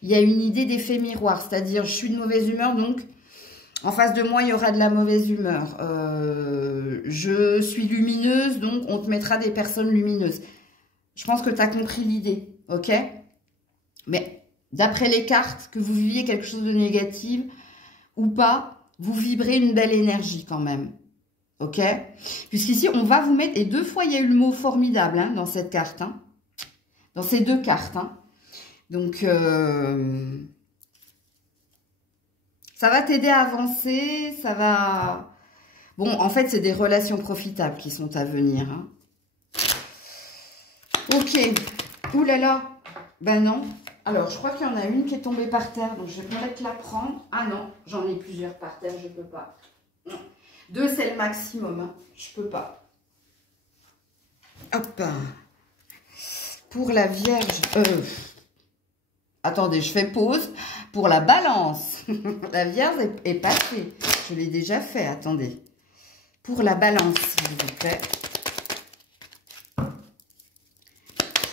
Il y a une idée d'effet miroir, c'est-à-dire je suis de mauvaise humeur, donc en face de moi il y aura de la mauvaise humeur. Je suis lumineuse, donc on te mettra des personnes lumineuses. Je pense que tu as compris l'idée, ok? Mais d'après les cartes, que vous viviez quelque chose de négatif ou pas, vous vibrez une belle énergie quand même, ok? Puisqu'ici, on va vous mettre... Et 2 fois, il y a eu le mot formidable hein, dans cette carte, hein, dans ces 2 cartes. Hein. Donc, ça va t'aider à avancer, ça va... Bon, en fait, c'est des relations profitables qui sont à venir, hein. Ok. Ouh là là. Ben non. Alors, je crois qu'il y en a une qui est tombée par terre. Donc, je vais peut-être la prendre. Ah non, j'en ai plusieurs par terre. Je peux pas. 2, c'est le maximum. Hein. Je peux pas. Hop. Pour la Vierge. Attendez, je fais pause. Pour la Balance. La Vierge est passée. Je l'ai déjà fait. Attendez. Pour la Balance, s'il vous plaît.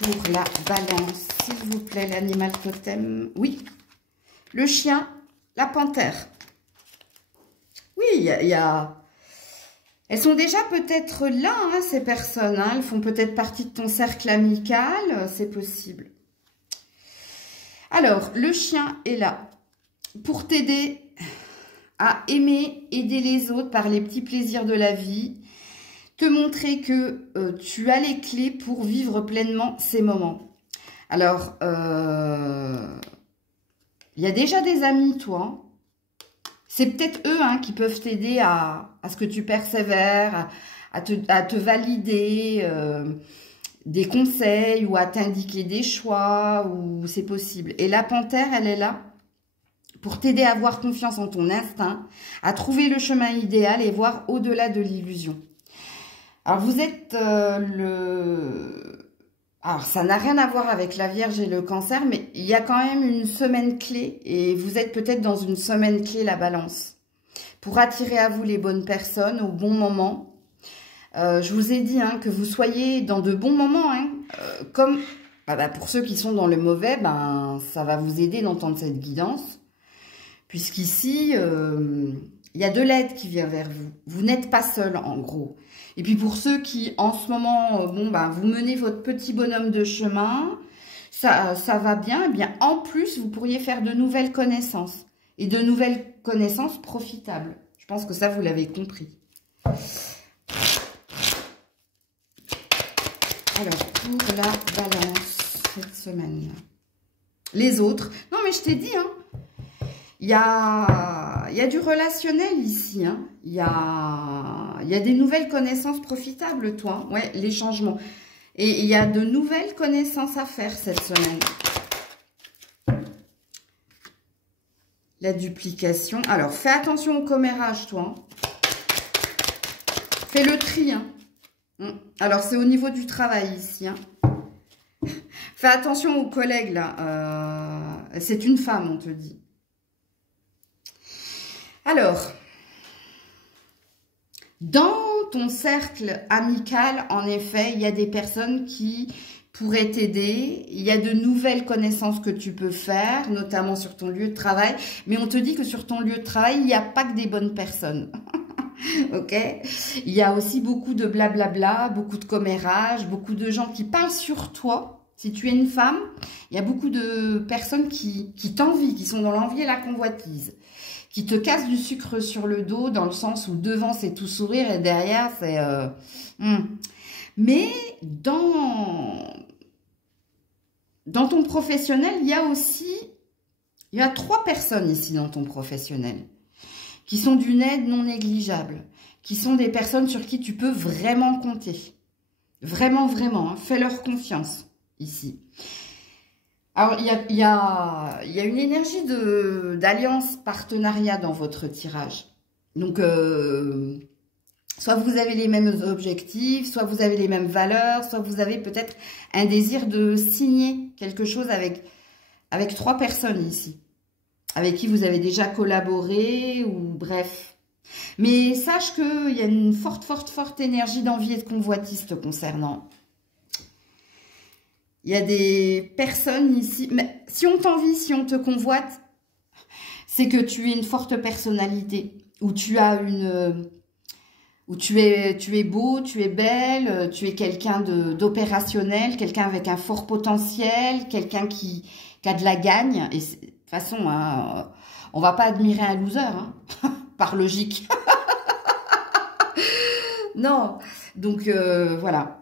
Pour la Balance, s'il vous plaît, l'animal totem. Oui, le chien, la panthère. Oui, il y a... Elles sont déjà peut-être là, hein, ces personnes. Hein. Elles font peut-être partie de ton cercle amical, c'est possible. Alors, le chien est là pour t'aider à aimer, aider les autres par les petits plaisirs de la vie. Te montrer que tu as les clés pour vivre pleinement ces moments. Alors, il y a déjà des amis, toi. C'est peut-être eux hein, qui peuvent t'aider à ce que tu persévères, à te valider des conseils ou à t'indiquer des choix, ou c'est possible. Et la panthère, elle est là pour t'aider à avoir confiance en ton instinct, à trouver le chemin idéal et voir au-delà de l'illusion. Alors, vous êtes Alors, ça n'a rien à voir avec la Vierge et le Cancer, mais il y a quand même une semaine clé. Et vous êtes peut-être dans une semaine clé, la Balance. Pour attirer à vous les bonnes personnes au bon moment. Je vous ai dit hein, que vous soyez dans de bons moments. Hein, comme pour ceux qui sont dans le mauvais, ça va vous aider d'entendre cette guidance. Puisqu'ici, il y a de l'aide qui vient vers vous. Vous n'êtes pas seul, en gros. Et puis pour ceux qui, en ce moment, vous menez votre petit bonhomme de chemin, ça va bien. Eh bien, en plus, vous pourriez faire de nouvelles connaissances. Et de nouvelles connaissances profitables. Je pense que ça, vous l'avez compris. Alors, pour la Balance, cette semaine. Les autres. Non, mais je t'ai dit, hein. Il y a du relationnel ici, hein. Il y a des nouvelles connaissances profitables, toi. Ouais, les changements. Et il y a de nouvelles connaissances à faire cette semaine. La duplication. Alors, fais attention au commérage, toi. Fais le tri. Hein. Alors, c'est au niveau du travail ici. Hein. Fais attention aux collègues, là. C'est une femme, on te dit. Alors, dans ton cercle amical, en effet, il y a des personnes qui pourraient t'aider. Il y a de nouvelles connaissances que tu peux faire, notamment sur ton lieu de travail. Mais on te dit que sur ton lieu de travail, il n'y a pas que des bonnes personnes. Ok? Il y a aussi beaucoup de blablabla, beaucoup de commérages, beaucoup de gens qui parlent sur toi. Si tu es une femme, il y a beaucoup de personnes qui t'envient, qui sont dans l'envie et la convoitise, qui te cassent du sucre sur le dos, dans le sens où devant c'est tout sourire et derrière c'est... Mais dans ton professionnel, il y a aussi... Il y a 3 personnes ici dans ton professionnel qui sont d'une aide non négligeable, qui sont des personnes sur qui tu peux vraiment compter. Vraiment, vraiment. Hein, fais-leur confiance ici. Alors, il y a une énergie d'alliance, partenariat dans votre tirage. Donc, soit vous avez les mêmes objectifs, soit vous avez les mêmes valeurs, soit vous avez peut-être un désir de signer quelque chose avec 3 personnes ici, avec qui vous avez déjà collaboré, ou bref. Mais sache qu'il y a une forte énergie d'envie et de convoitise te concernant. Il y a des personnes ici, mais si on t'envie, si on te convoite, c'est que tu es une forte personnalité, où tu as où tu es beau, tu es belle, tu es quelqu'un d'opérationnel, quelqu'un avec un fort potentiel, quelqu'un qui a de la gagne. Et de toute façon, hein, on va pas admirer un loser, hein, par logique. Non, donc voilà.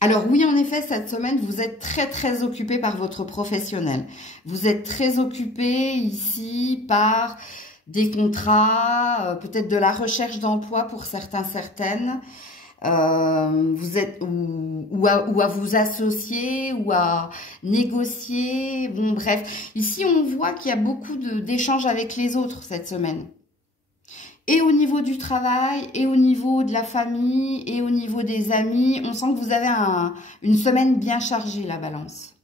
Alors oui, en effet, cette semaine, vous êtes très occupé par votre professionnel. Vous êtes très occupé ici par des contrats, peut-être de la recherche d'emploi pour certains, certaines. Vous êtes ou à vous associer ou à négocier. Bon, bref. Ici, on voit qu'il y a beaucoup d'échanges avec les autres cette semaine. Et au niveau du travail, et au niveau de la famille, et au niveau des amis, on sent que vous avez une semaine bien chargée, la balance.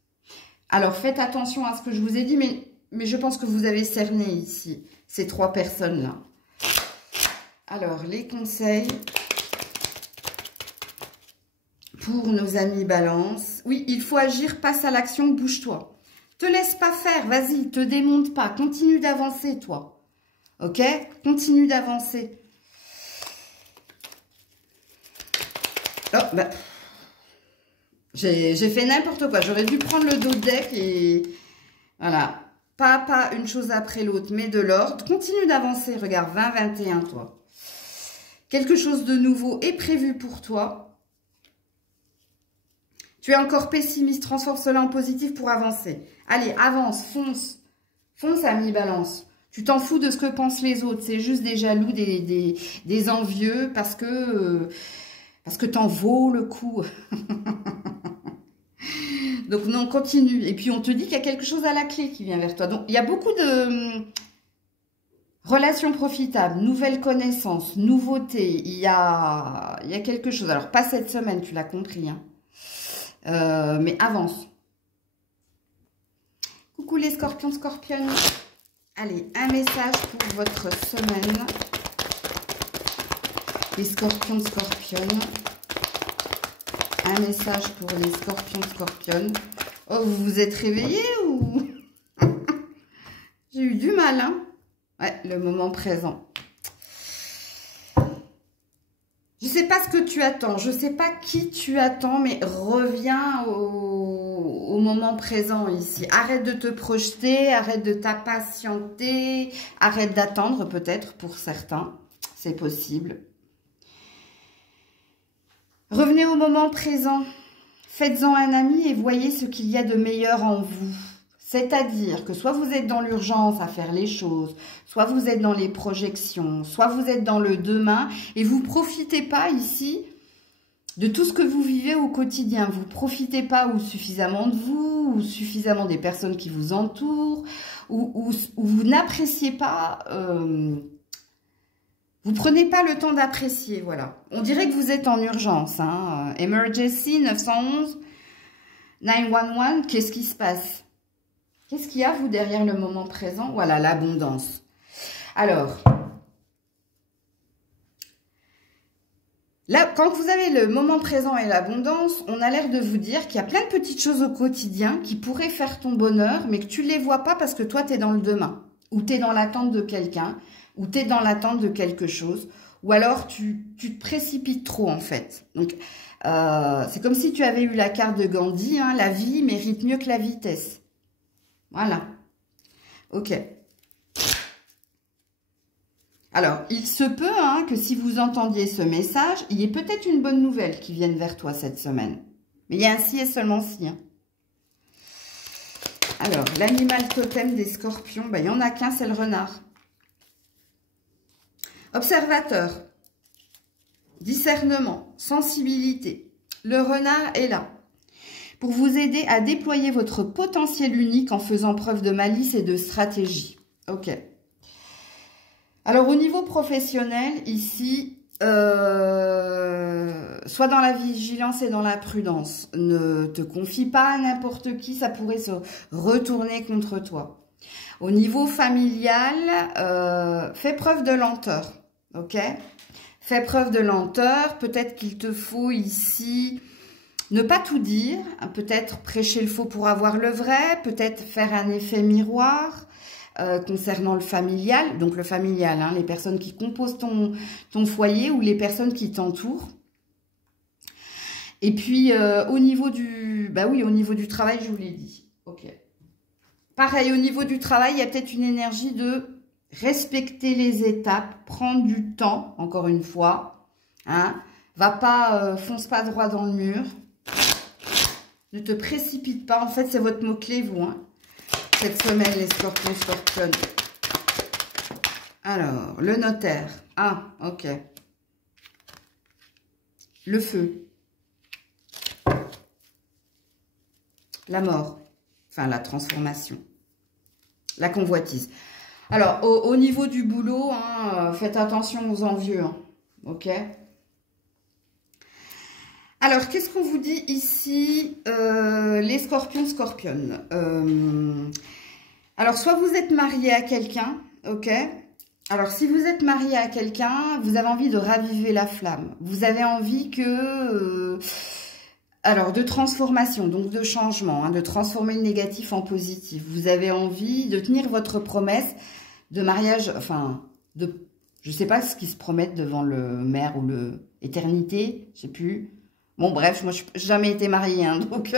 Alors, faites attention à ce que je vous ai dit, mais je pense que vous avez cerné ici, ces 3 personnes-là. Alors, les conseils pour nos amis balance. Oui, il faut agir, passe à l'action, bouge-toi. Te laisse pas faire, vas-y, te démonte pas, continue d'avancer, toi. Ok? Continue d'avancer. Oh, bah. J'ai fait n'importe quoi. J'aurais dû prendre le dos de deck et... Voilà. Pas une chose après l'autre, mais de l'ordre. Continue d'avancer. Regarde, 20, 21, toi. Quelque chose de nouveau est prévu pour toi. Tu es encore pessimiste. Transforme cela en positif pour avancer. Allez, avance, fonce. Fonce, ami balance. Tu t'en fous de ce que pensent les autres. C'est juste des jaloux, des envieux parce que t'en vaux le coup. Donc non, continue. Et puis on te dit qu'il y a quelque chose à la clé qui vient vers toi. Donc il y a beaucoup de relations profitables, nouvelles connaissances, nouveautés. Il y a quelque chose. Alors pas cette semaine, tu l'as compris. Hein. Mais avance. Coucou les scorpions, scorpionnes. Allez, un message pour votre semaine. Les scorpions, scorpionnes. Un message pour les scorpions, scorpionnes. Oh, vous vous êtes réveillés ou... J'ai eu du mal, hein. Ouais, le moment présent. Je ne sais pas ce que tu attends. Je ne sais pas qui tu attends, mais reviens au moment présent ici. Arrête de te projeter, arrête de t'impatienter, arrête d'attendre peut-être pour certains. C'est possible. Revenez au moment présent. Faites-en un ami et voyez ce qu'il y a de meilleur en vous. C'est-à-dire que soit vous êtes dans l'urgence à faire les choses, soit vous êtes dans les projections, soit vous êtes dans le demain et vous ne profitez pas ici de tout ce que vous vivez au quotidien. Vous ne profitez pas ou suffisamment de vous, ou suffisamment des personnes qui vous entourent, ou vous n'appréciez pas, vous prenez pas le temps d'apprécier, voilà. On dirait que vous êtes en urgence, hein. Emergency 911, 911, qu'est-ce qui se passe? Qu'est-ce qu'il y a, vous, derrière le moment présent? Voilà, l'abondance. Alors, là, quand vous avez le moment présent et l'abondance, on a l'air de vous dire qu'il y a plein de petites choses au quotidien qui pourraient faire ton bonheur, mais que tu ne les vois pas parce que toi, tu es dans le demain. Ou tu es dans l'attente de quelqu'un, ou tu es dans l'attente de quelque chose, ou alors tu te précipites trop, en fait. Donc, c'est comme si tu avais eu la carte de Gandhi, hein, la vie mérite mieux que la vitesse. Voilà. Ok. Alors, il se peut hein, que si vous entendiez ce message, il y ait peut-être une bonne nouvelle qui vienne vers toi cette semaine. Mais il y a un si et seulement si. Hein. Alors, l'animal totem des scorpions, ben, il n'y en a qu'un, c'est le renard. Observateur, discernement, sensibilité. Le renard est là pour vous aider à déployer votre potentiel unique en faisant preuve de malice et de stratégie. Ok. Alors, au niveau professionnel, ici, soit dans la vigilance et dans la prudence. Ne te confie pas à n'importe qui, ça pourrait se retourner contre toi. Au niveau familial, fais preuve de lenteur, ok? Fais preuve de lenteur, peut-être qu'il te faut ici ne pas tout dire, peut-être prêcher le faux pour avoir le vrai, peut-être faire un effet miroir concernant le familial, donc le familial, hein, les personnes qui composent ton foyer ou les personnes qui t'entourent. Et puis au niveau du, bah oui, au niveau du travail, je vous l'ai dit, ok. Pareil, au niveau du travail, il y a peut-être une énergie de respecter les étapes, prendre du temps, encore une fois. Hein. Va pas, fonce pas droit dans le mur. Ne te précipite pas. En fait, c'est votre mot-clé, vous. Hein. Cette semaine, les scorpions, scorpionnes. Alors, le notaire. Ah, ok. Le feu. La mort. Enfin, la transformation. La convoitise. Alors, au niveau du boulot, hein, faites attention aux envieux. Hein, ok. Alors, qu'est-ce qu'on vous dit ici, les scorpions, scorpionnes? Alors, soit vous êtes marié à quelqu'un, ok? Alors, si vous êtes marié à quelqu'un, vous avez envie de raviver la flamme. Vous avez envie que... alors, de transformation, donc de changement, hein, de transformer le négatif en positif. Vous avez envie de tenir votre promesse de mariage, enfin, de... Je ne sais pas ce qu'ils se promettent devant le maire ou le... Éternité, je ne sais plus... Bon, bref, moi, je n'ai jamais été mariée, hein, donc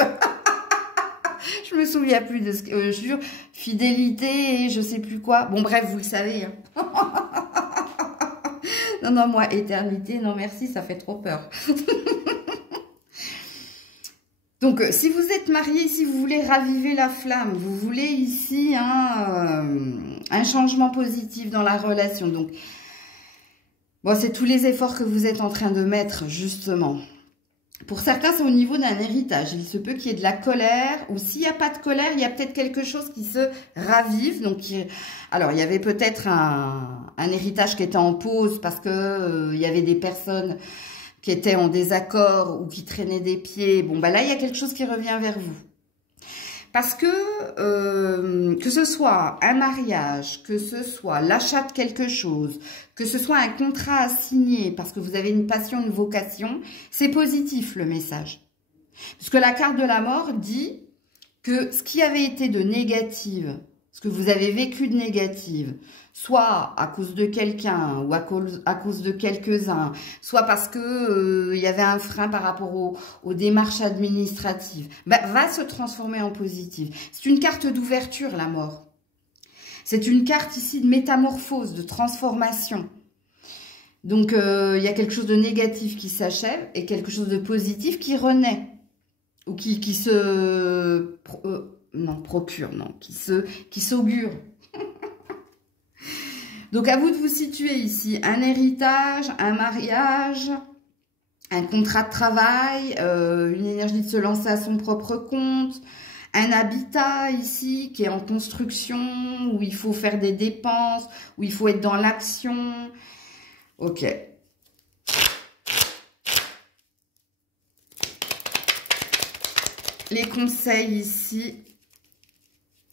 je me souviens plus de ce que... je jure, fidélité et je sais plus quoi. Bon, bref, vous le savez. Hein. Non, non, moi, éternité, non, merci, ça fait trop peur. Donc, si vous êtes marié, si vous voulez raviver la flamme, vous voulez ici un changement positif dans la relation. Donc, bon, c'est tous les efforts que vous êtes en train de mettre, justement. Pour certains, c'est au niveau d'un héritage. Il se peut qu'il y ait de la colère, ou s'il n'y a pas de colère, il y a peut-être quelque chose qui se ravive. Donc, alors, il y avait peut-être un héritage qui était en pause parce que il y avait des personnes qui étaient en désaccord ou qui traînaient des pieds. Bon, bah là, il y a quelque chose qui revient vers vous. Parce que ce soit un mariage, que ce soit l'achat de quelque chose, que ce soit un contrat à signer parce que vous avez une passion, une vocation, c'est positif le message. Parce que la carte de la mort dit que ce qui avait été de négatif, ce que vous avez vécu de négatif, soit à cause de quelqu'un ou à cause de quelques-uns, soit parce que y avait un frein par rapport aux démarches administratives, bah, va se transformer en positif. C'est une carte d'ouverture, la mort. C'est une carte ici de métamorphose, de transformation. Donc, il y a quelque chose de négatif qui s'achève et quelque chose de positif qui renaît. Ou qui se... procure, non, qui s'augure. Donc, à vous de vous situer ici. Un héritage, un mariage, un contrat de travail, une énergie de se lancer à son propre compte, un habitat ici qui est en construction, où il faut faire des dépenses, où il faut être dans l'action. Ok. Les conseils ici.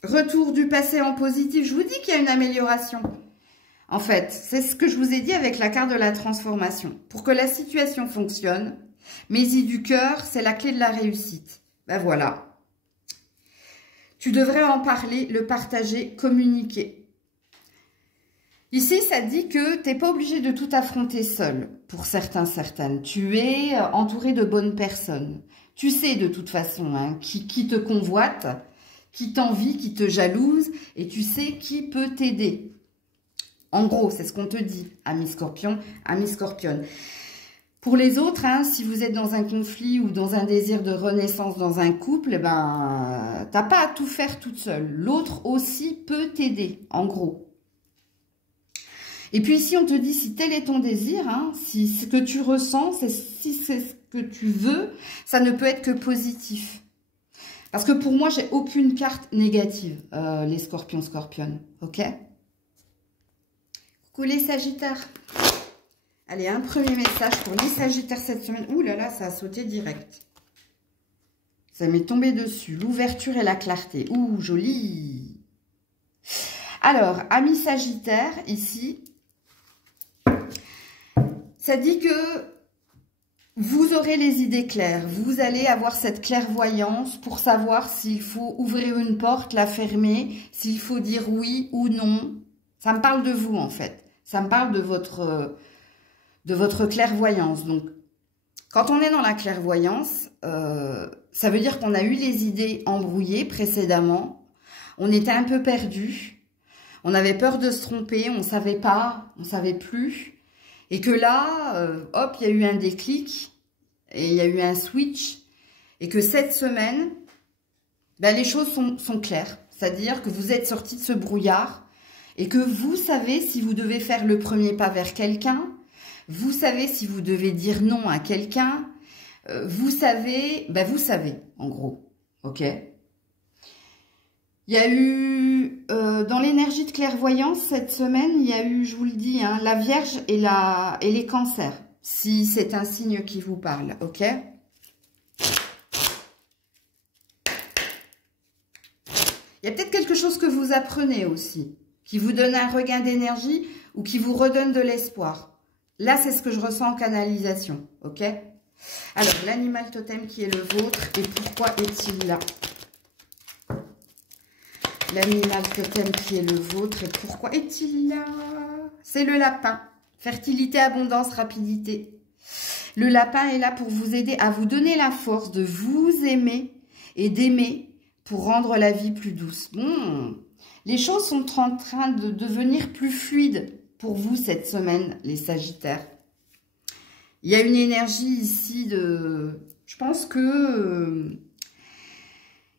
Retour du passé en positif. Je vous dis qu'il y a une amélioration. En fait, c'est ce que je vous ai dit avec la carte de la transformation. Pour que la situation fonctionne, Maisie du cœur, c'est la clé de la réussite. Ben voilà. Tu devrais en parler, le partager, communiquer. Ici, ça dit que tu n'es pas obligé de tout affronter seul, pour certains, certaines. Tu es entouré de bonnes personnes. Tu sais de toute façon hein, qui te convoite, qui t'envie, qui te jalouse, et tu sais qui peut t'aider. En gros, c'est ce qu'on te dit, ami Scorpion, ami Scorpionne. Pour les autres, hein, si vous êtes dans un conflit ou dans un désir de renaissance dans un couple, eh ben, t'as pas à tout faire toute seule. L'autre aussi peut t'aider, en gros. Et puis ici, on te dit, si tel est ton désir, hein, si ce que tu ressens, si c'est ce que tu veux, ça ne peut être que positif. Parce que pour moi, j'ai aucune carte négative, les scorpions, scorpionnes. Ok? Coucou les sagittaires. Allez, un premier message pour les sagittaires cette semaine. Ouh là là, ça a sauté direct. Ça m'est tombé dessus. L'ouverture et la clarté. Ouh, joli. Alors, amis sagittaires, ici, ça dit que vous aurez les idées claires. Vous allez avoir cette clairvoyance pour savoir s'il faut ouvrir une porte, la fermer, s'il faut dire oui ou non. Ça me parle de vous, en fait. Ça me parle de votre clairvoyance. Donc, quand on est dans la clairvoyance, ça veut dire qu'on a eu les idées embrouillées précédemment. On était un peu perdu. On avait peur de se tromper. On ne savait pas. On ne savait plus. Et que là, hop, il y a eu un déclic. Et il y a eu un switch. Et que cette semaine, ben, les choses sont claires. C'est-à-dire que vous êtes sorti de ce brouillard. Et que vous savez si vous devez faire le premier pas vers quelqu'un. Vous savez si vous devez dire non à quelqu'un. Vous savez, en gros. Ok? Il y a eu, dans l'énergie de clairvoyance, cette semaine, il y a eu, je vous le dis, hein, la Vierge et les cancers. Si c'est un signe qui vous parle. Ok? Il y a peut-être quelque chose que vous apprenez aussi, qui vous donne un regain d'énergie ou qui vous redonne de l'espoir. Là, c'est ce que je ressens en canalisation, ok? Alors, l'animal totem qui est le vôtre, et pourquoi est-il là? L'animal totem qui est le vôtre, et pourquoi est-il là? C'est le lapin. Fertilité, abondance, rapidité. Le lapin est là pour vous aider à vous donner la force de vous aimer et d'aimer pour rendre la vie plus douce. Les choses sont en train de devenir plus fluides pour vous cette semaine, les sagittaires. Il y a une énergie ici de... Je pense que...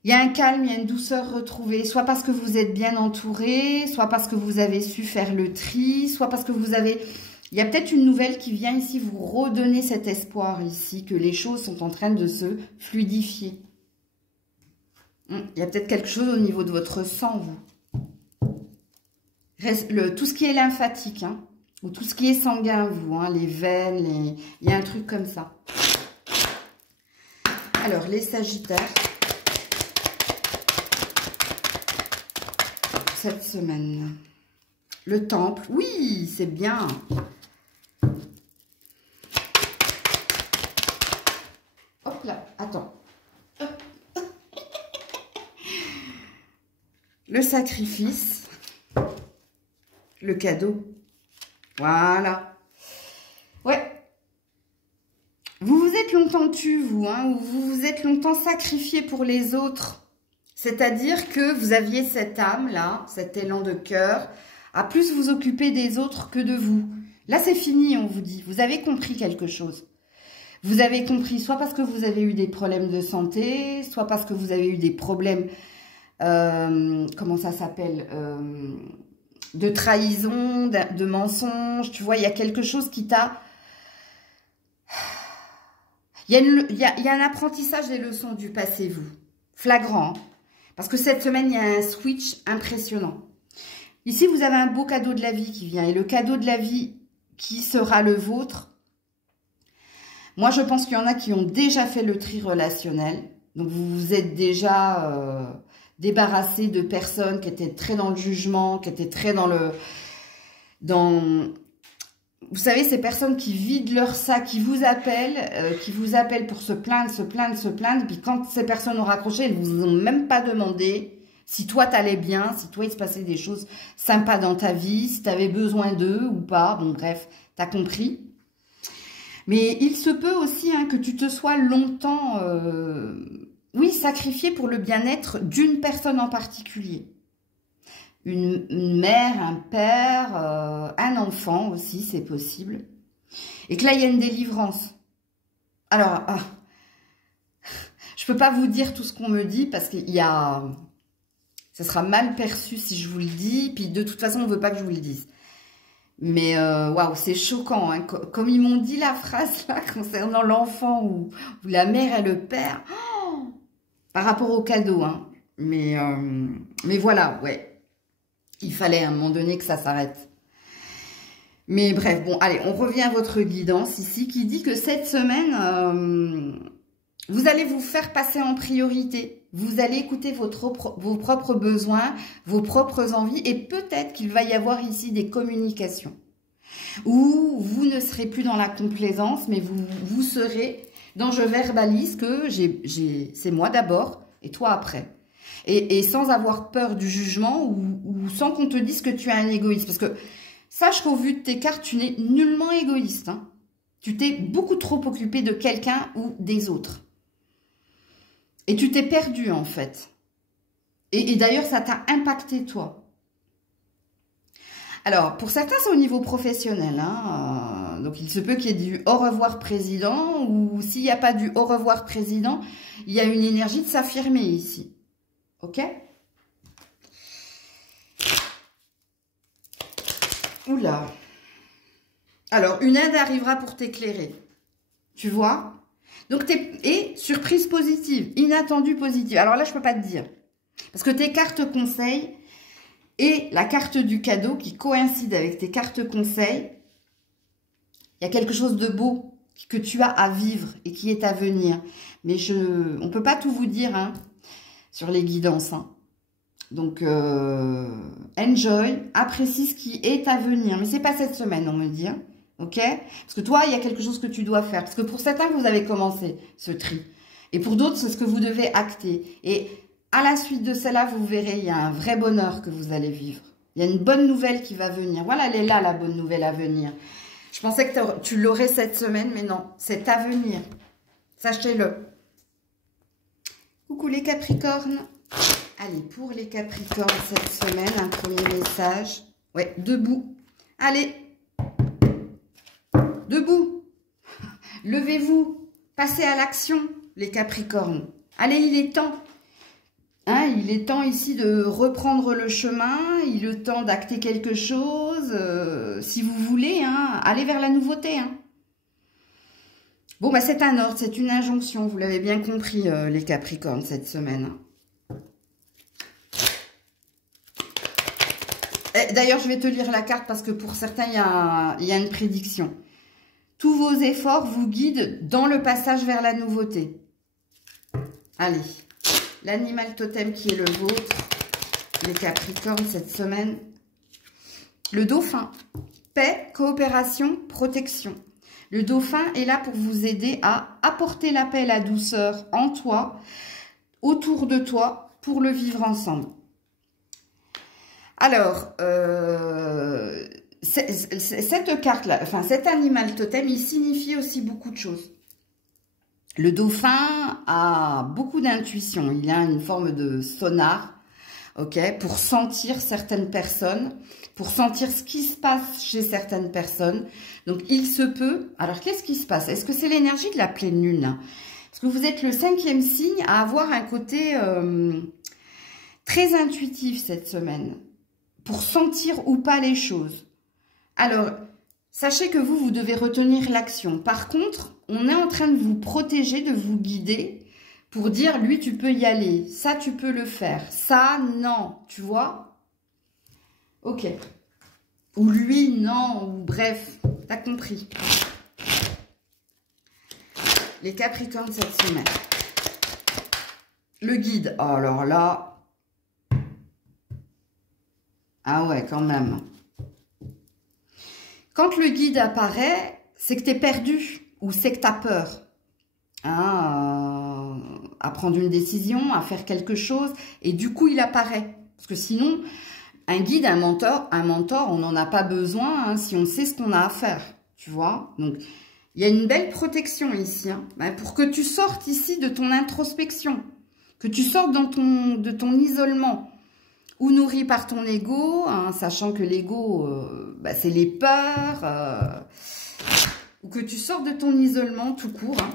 il y a un calme, il y a une douceur retrouvée. Soit parce que vous êtes bien entouré, soit parce que vous avez su faire le tri, soit parce que vous avez... Il y a peut-être une nouvelle qui vient ici vous redonner cet espoir ici, que les choses sont en train de se fluidifier. Il y a peut-être quelque chose au niveau de votre sang, vous. Tout ce qui est lymphatique, hein, ou tout ce qui est sanguin, vous, hein, les veines, il y a un truc comme ça. Alors, les sagittaires, cette semaine, le temple, oui, c'est bien. Hop là, attends. Le sacrifice. Le cadeau. Voilà. Ouais. Vous vous êtes longtemps tu, vous, hein, ou vous vous êtes longtemps sacrifié pour les autres. C'est-à-dire que vous aviez cette âme-là, cet élan de cœur, à plus vous occuper des autres que de vous. Là, c'est fini, on vous dit. Vous avez compris quelque chose. Vous avez compris, soit parce que vous avez eu des problèmes de santé, soit parce que vous avez eu des problèmes, comment ça s'appelle, de trahison, de mensonge, tu vois, il y a quelque chose qui t'a... Il y a un apprentissage des leçons du passé, vous. Flagrant. Hein. Parce que cette semaine, il y a un switch impressionnant. Ici, vous avez un beau cadeau de la vie qui vient. Et le cadeau de la vie qui sera le vôtre, moi, je pense qu'il y en a qui ont déjà fait le tri relationnel. Donc, vous vous êtes déjà débarrassé de personnes qui étaient très dans le jugement, qui étaient très dans le... Vous savez, ces personnes qui vident leur sac, qui vous appellent pour se plaindre, et puis quand ces personnes ont raccroché, elles ne vous ont même pas demandé si toi t'allais bien, si toi il se passait des choses sympas dans ta vie, si tu avais besoin d'eux ou pas, bon bref, t'as compris. Mais il se peut aussi hein, que tu te sois longtemps, oui, sacrifié pour le bien-être d'une personne en particulier. Une mère, un père, un enfant aussi, c'est possible. Et que là, il y a une délivrance. Alors, je peux pas vous dire tout ce qu'on me dit parce qu'il y a... Ça sera mal perçu si je vous le dis. Puis de toute façon, on veut pas que je vous le dise. Mais waouh, c'est choquant. Hein. Comme ils m'ont dit la phrase là concernant l'enfant ou la mère et le père. Oh, par rapport au cadeau. Hein. Mais voilà, ouais. Il fallait à un moment donné que ça s'arrête. Mais bref, bon, allez, on revient à votre guidance ici qui dit que cette semaine, vous allez vous faire passer en priorité. Vous allez écouter vos propres besoins, vos propres envies et peut-être qu'il va y avoir ici des communications où vous ne serez plus dans la complaisance, mais vous serez dans je verbalise que c'est moi d'abord et toi après. Et sans avoir peur du jugement ou sans qu'on te dise que tu es un égoïste. Parce que sache qu'au vu de tes cartes, tu n'es nullement égoïste. Hein. Tu t'es beaucoup trop occupé de quelqu'un ou des autres. Et tu t'es perdu en fait. Et d'ailleurs, ça t'a impacté toi. Alors, pour certains, c'est au niveau professionnel. Hein. Donc, il se peut qu'il y ait du au revoir président ou s'il n'y a pas du au revoir président, il y a une énergie de s'affirmer ici. Ok? Oula. Alors, une aide arrivera pour t'éclairer. Tu vois? Donc, et surprise positive, inattendue positive. Alors là, je ne peux pas te dire. Parce que tes cartes conseils et la carte du cadeau qui coïncide avec tes cartes conseils, il y a quelque chose de beau que tu as à vivre et qui est à venir. Mais on ne peut pas tout vous dire, hein. Sur les guidances. Hein. Donc, enjoy, apprécie ce qui est à venir. Mais c'est pas cette semaine, on me dit. Hein. Ok? Parce que toi, il y a quelque chose que tu dois faire. Parce que pour certains, vous avez commencé ce tri. Et pour d'autres, c'est ce que vous devez acter. Et à la suite de cela, vous verrez, il y a un vrai bonheur que vous allez vivre. Il y a une bonne nouvelle qui va venir. Voilà, elle est là, la bonne nouvelle à venir. Je pensais que tu l'aurais cette semaine, mais non. C'est à venir. Sachez-le. Coucou les Capricornes. Allez, pour les Capricornes cette semaine, un premier message. Ouais, debout. Allez. Debout. Levez-vous. Passez à l'action, les Capricornes. Allez, il est temps. Hein, il est temps ici de reprendre le chemin. Il est temps d'acter quelque chose. Si vous voulez, hein, allez vers la nouveauté, hein. Bon, bah c'est un ordre, c'est une injonction, vous l'avez bien compris, les Capricornes, cette semaine. D'ailleurs, je vais te lire la carte parce que pour certains, il y a une prédiction. Tous vos efforts vous guident dans le passage vers la nouveauté. Allez, l'animal totem qui est le vôtre, les Capricornes, cette semaine. Le dauphin, paix, coopération, protection. Le dauphin est là pour vous aider à apporter la paix et la douceur en toi, autour de toi, pour le vivre ensemble. Alors, cette carte-là, enfin cet animal totem, il signifie aussi beaucoup de choses. Le dauphin a beaucoup d'intuition, il a une forme de sonar, ok, pour sentir certaines personnes, pour sentir ce qui se passe chez certaines personnes. Donc, il se peut... Alors, qu'est-ce qui se passe? Est-ce que c'est l'énergie de la pleine lune? Parce que vous êtes le 5e signe à avoir un côté très intuitif cette semaine, pour sentir ou pas les choses. Alors, sachez que vous devez retenir l'action. Par contre, on est en train de vous protéger, de vous guider pour dire, lui, tu peux y aller. Ça, tu peux le faire. Ça, non. Tu vois? Ok. Ou lui, non. Ou bref, t'as compris. Les Capricornes cette semaine. Le guide. Oh, alors là. Ah ouais, quand même. Quand le guide apparaît, c'est que tu es perdu ou c'est que tu as peur. Hein, à prendre une décision, à faire quelque chose. Et du coup, il apparaît. Parce que sinon, un guide, un mentor, on n'en a pas besoin hein, si on sait ce qu'on a à faire. Tu vois? Donc, il y a une belle protection ici. Hein, pour que tu sortes ici de ton introspection. Que tu sortes de ton isolement. Ou nourri par ton ego, hein, sachant que l'ego, c'est les peurs. Ou que tu sortes de ton isolement tout court. Hein.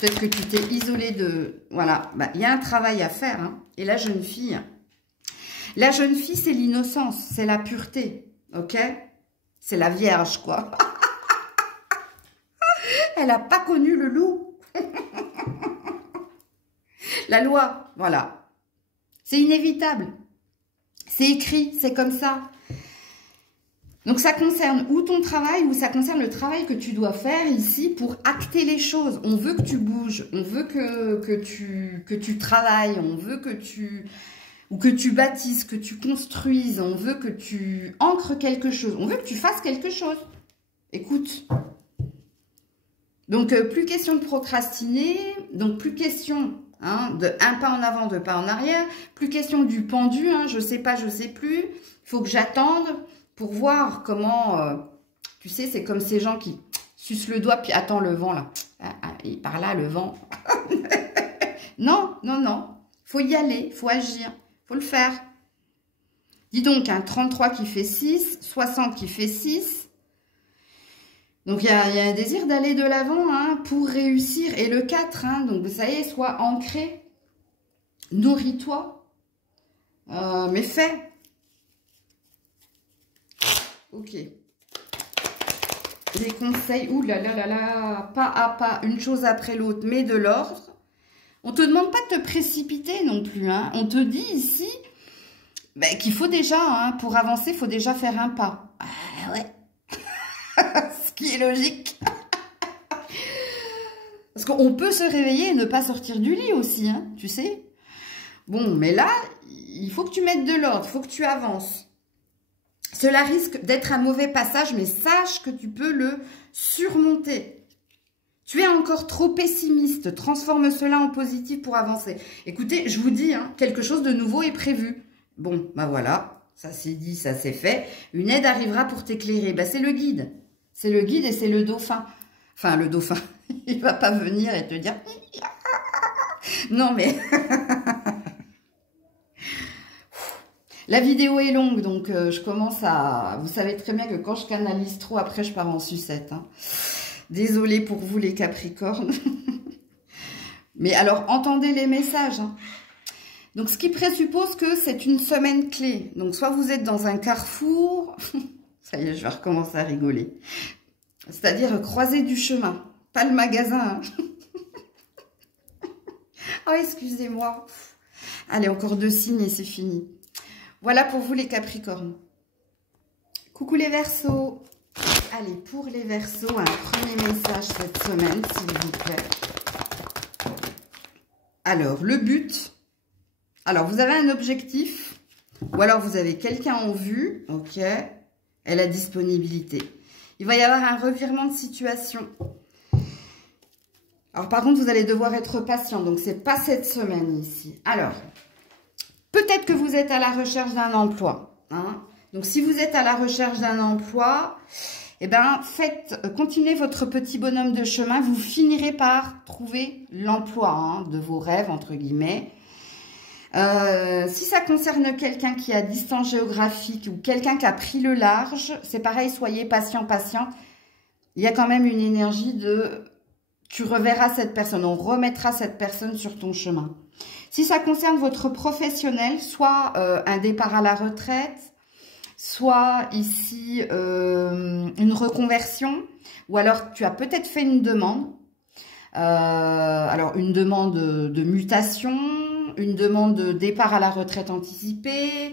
Peut-être que tu t'es isolé de... Voilà, il y a un travail à faire. Hein. Et la jeune fille, c'est l'innocence, c'est la pureté. Ok? C'est la vierge, quoi. Elle n'a pas connu le loup. La loi, voilà. C'est inévitable. C'est écrit, c'est comme ça. Donc, ça concerne ou ton travail ou ça concerne le travail que tu dois faire ici pour acter les choses. On veut que tu bouges, on veut que tu travailles, on veut que tu bâtisses, que tu construises, on veut que tu ancres quelque chose, on veut que tu fasses quelque chose. Écoute. Donc, plus question de procrastiner, donc plus question... Hein, de un pas en avant, deux pas en arrière. Plus question du pendu, hein, je sais pas, je sais plus. Il faut que j'attende pour voir comment... tu sais, c'est comme ces gens qui sucent le doigt, puis attends le vent là. Et par là, le vent. Non, non, non. Faut y aller, faut agir, faut le faire. Dis donc, un 33 qui fait 6, 60 qui fait 6. Donc, il y a un désir d'aller de l'avant hein, pour réussir. Et le 4, hein, donc ça y est, sois ancré. Nourris-toi. Mais fais. Ok. Les conseils. Ouh là là là là. Pas à pas, une chose après l'autre, mais de l'ordre. On ne te demande pas de te précipiter non plus. Hein. On te dit ici qu'il faut déjà, hein, pour avancer, il faut déjà faire un pas. Ah ouais. Ce qui est logique. Parce qu'on peut se réveiller et ne pas sortir du lit aussi, hein, tu sais. Bon, mais là, il faut que tu mettes de l'ordre, il faut que tu avances. Cela risque d'être un mauvais passage, mais sache que tu peux le surmonter. Tu es encore trop pessimiste, transforme cela en positif pour avancer. Écoutez, je vous dis, hein, quelque chose de nouveau est prévu. Bon, ben voilà, ça c'est dit, ça c'est fait. Une aide arrivera pour t'éclairer. Ben, c'est le guide. C'est le guide et c'est le dauphin. Enfin, le dauphin, il va pas venir et te dire... Non, mais... La vidéo est longue, donc je commence à... Vous savez très bien que quand je canalise trop, après je pars en sucette. Hein. Désolée pour vous les Capricornes. Mais alors, entendez les messages. Hein. Donc, ce qui présuppose que c'est une semaine clé. Donc, soit vous êtes dans un carrefour... Ça y est, je vais recommencer à rigoler. C'est-à-dire croiser du chemin. Pas le magasin. Hein. Oh, excusez-moi. Allez, encore 2 signes et c'est fini. Voilà pour vous les Capricornes. Coucou les Verseaux. Allez, pour les Verseaux, un premier message cette semaine, s'il vous plaît. Alors, le but. Alors, vous avez un objectif. Ou alors, vous avez quelqu'un en vue. Ok. Et la disponibilité. Il va y avoir un revirement de situation. Alors, par contre, vous allez devoir être patient. Donc, c'est pas cette semaine ici. Alors, peut-être que vous êtes à la recherche d'un emploi. Hein. Donc, si vous êtes à la recherche d'un emploi, eh ben, continuez votre petit bonhomme de chemin. Vous finirez par trouver l'emploi hein, de vos rêves, entre guillemets. Si ça concerne quelqu'un qui est à distance géographique ou quelqu'un qui a pris le large, c'est pareil, soyez patient, patiente. Il y a quand même une énergie de... Tu reverras cette personne, on remettra cette personne sur ton chemin. Si ça concerne votre professionnel, soit un départ à la retraite, soit ici une reconversion, ou alors tu as peut-être fait une demande. Alors une demande de mutation, une demande de départ à la retraite anticipée.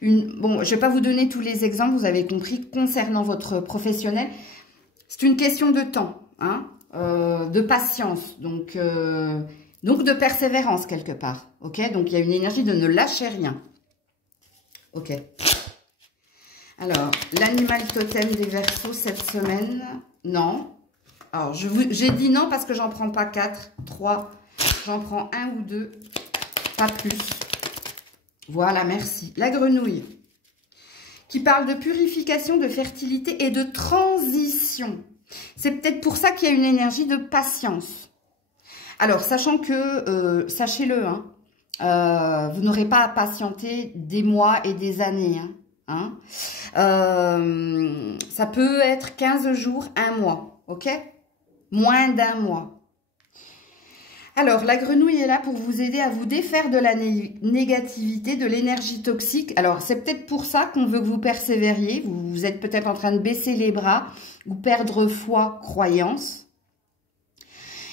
Bon, je vais pas vous donner tous les exemples, vous avez compris, concernant votre professionnel. C'est une question de temps, hein, de patience, donc de persévérance quelque part. Ok, donc il y a une énergie de ne lâcher rien. Ok. Alors, l'animal totem des Verseaux cette semaine, non. Alors, j'ai dit non parce que j'en prends pas 4, 3, j'en prends 1 ou 2, pas plus. Voilà, merci. La grenouille, qui parle de purification, de fertilité et de transition. C'est peut-être pour ça qu'il y a une énergie de patience. Alors, sachant que, sachez-le, hein, vous n'aurez pas à patienter des mois et des années, hein. Ça peut être 15 jours, 1 mois, ok? Moins d'1 mois. Alors, la grenouille est là pour vous aider à vous défaire de la négativité, de l'énergie toxique. Alors, c'est peut-être pour ça qu'on veut que vous persévériez. Vous êtes peut-être en train de baisser les bras ou perdre foi, croyance.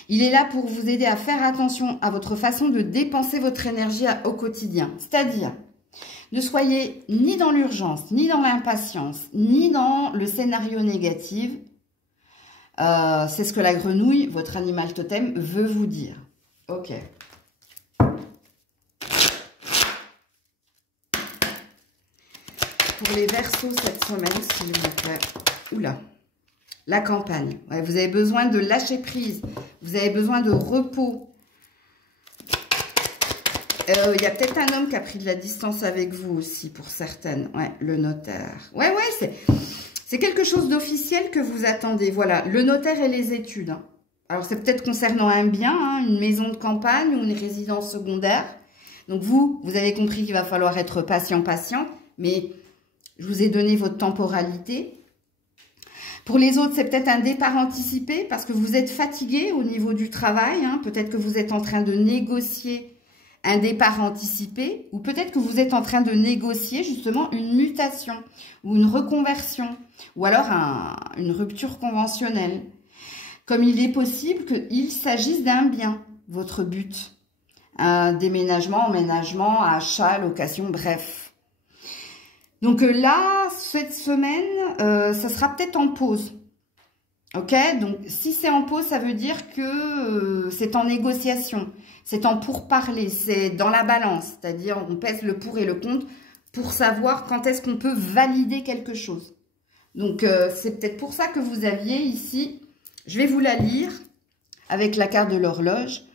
Il est là pour vous aider à faire attention à votre façon de dépenser votre énergie au quotidien. C'est-à-dire, ne soyez ni dans l'urgence, ni dans l'impatience, ni dans le scénario négatif. C'est ce que la grenouille, votre animal totem, veut vous dire. Ok. Pour les Verseaux cette semaine, s'il vous plaît. Oula. La campagne. Ouais, vous avez besoin de lâcher prise. Vous avez besoin de repos. Il y a peut-être un homme qui a pris de la distance avec vous aussi, pour certaines. Ouais, le notaire. Ouais, c'est quelque chose d'officiel que vous attendez. Voilà, le notaire et les études. Hein. Alors, c'est peut-être concernant un bien, hein, une maison de campagne ou une résidence secondaire. Donc, vous avez compris qu'il va falloir être patient, mais je vous ai donné votre temporalité. Pour les autres, c'est peut-être un départ anticipé parce que vous êtes fatigué au niveau du travail. Hein. Peut-être que vous êtes en train de négocier un départ anticipé, ou peut-être que vous êtes en train de négocier justement une mutation ou une reconversion, ou alors une rupture conventionnelle. Comme il est possible qu'il s'agisse d'un bien, votre but. Un déménagement, emménagement, achat, location, bref. Donc là, cette semaine, ça sera peut-être en pause. Ok, donc si c'est en pause, ça veut dire que c'est en négociation, c'est en pourparler, c'est dans la balance, c'est-à-dire on pèse le pour et le contre pour savoir quand est-ce qu'on peut valider quelque chose. Donc c'est peut-être pour ça que vous aviez ici, je vais vous la lire avec la carte de l'horloge,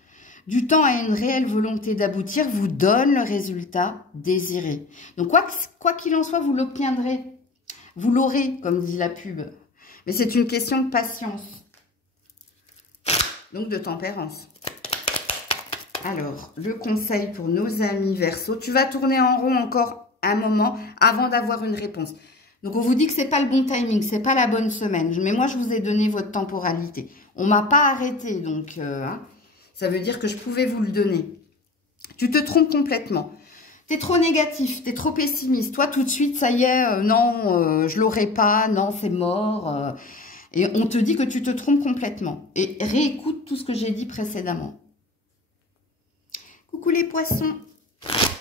du temps à une réelle volonté d'aboutir vous donne le résultat désiré. Donc quoi qu'il en soit, vous l'obtiendrez, vous l'aurez, comme dit la pub. Mais c'est une question de patience, donc de tempérance. Alors, le conseil pour nos amis Verseaux, tu vas tourner en rond encore un moment avant d'avoir une réponse. Donc, on vous dit que c'est pas le bon timing, c'est pas la bonne semaine. Mais moi, je vous ai donné votre temporalité. On m'a pas arrêté, donc ça veut dire que je pouvais vous le donner. Tu te trompes complètement. T'es trop négatif, t'es trop pessimiste. Toi, tout de suite, ça y est, non, je l'aurai pas, non, c'est mort. Et on te dit que tu te trompes complètement. Et réécoute tout ce que j'ai dit précédemment. Coucou les poissons.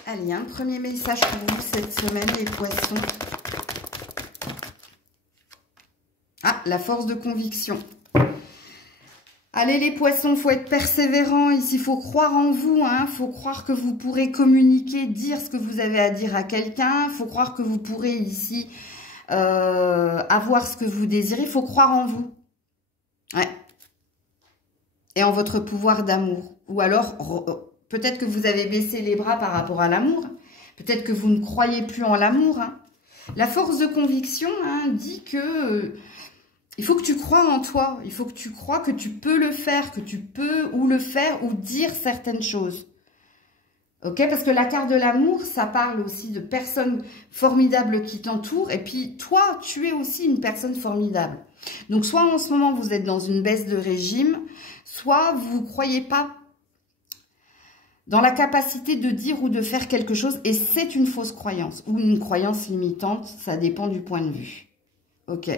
Allez, un premier message pour vous cette semaine, les poissons. Ah, la force de conviction. Allez les poissons, faut être persévérant ici, faut croire en vous, hein, faut croire que vous pourrez communiquer, dire ce que vous avez à dire à quelqu'un, faut croire que vous pourrez ici avoir ce que vous désirez, faut croire en vous. Ouais. Et en votre pouvoir d'amour. Ou alors, peut-être que vous avez baissé les bras par rapport à l'amour, peut-être que vous ne croyez plus en l'amour. Hein. La force de conviction dit que... il faut que tu crois en toi, il faut que tu crois que tu peux le faire, que tu peux ou le faire ou dire certaines choses. Ok, parce que la carte de l'amour, ça parle aussi de personnes formidables qui t'entourent. Et puis, toi, tu es aussi une personne formidable. Donc, soit en ce moment, vous êtes dans une baisse de régime, soit vous ne croyez pas dans la capacité de dire ou de faire quelque chose, et c'est une fausse croyance ou une croyance limitante, ça dépend du point de vue. Ok.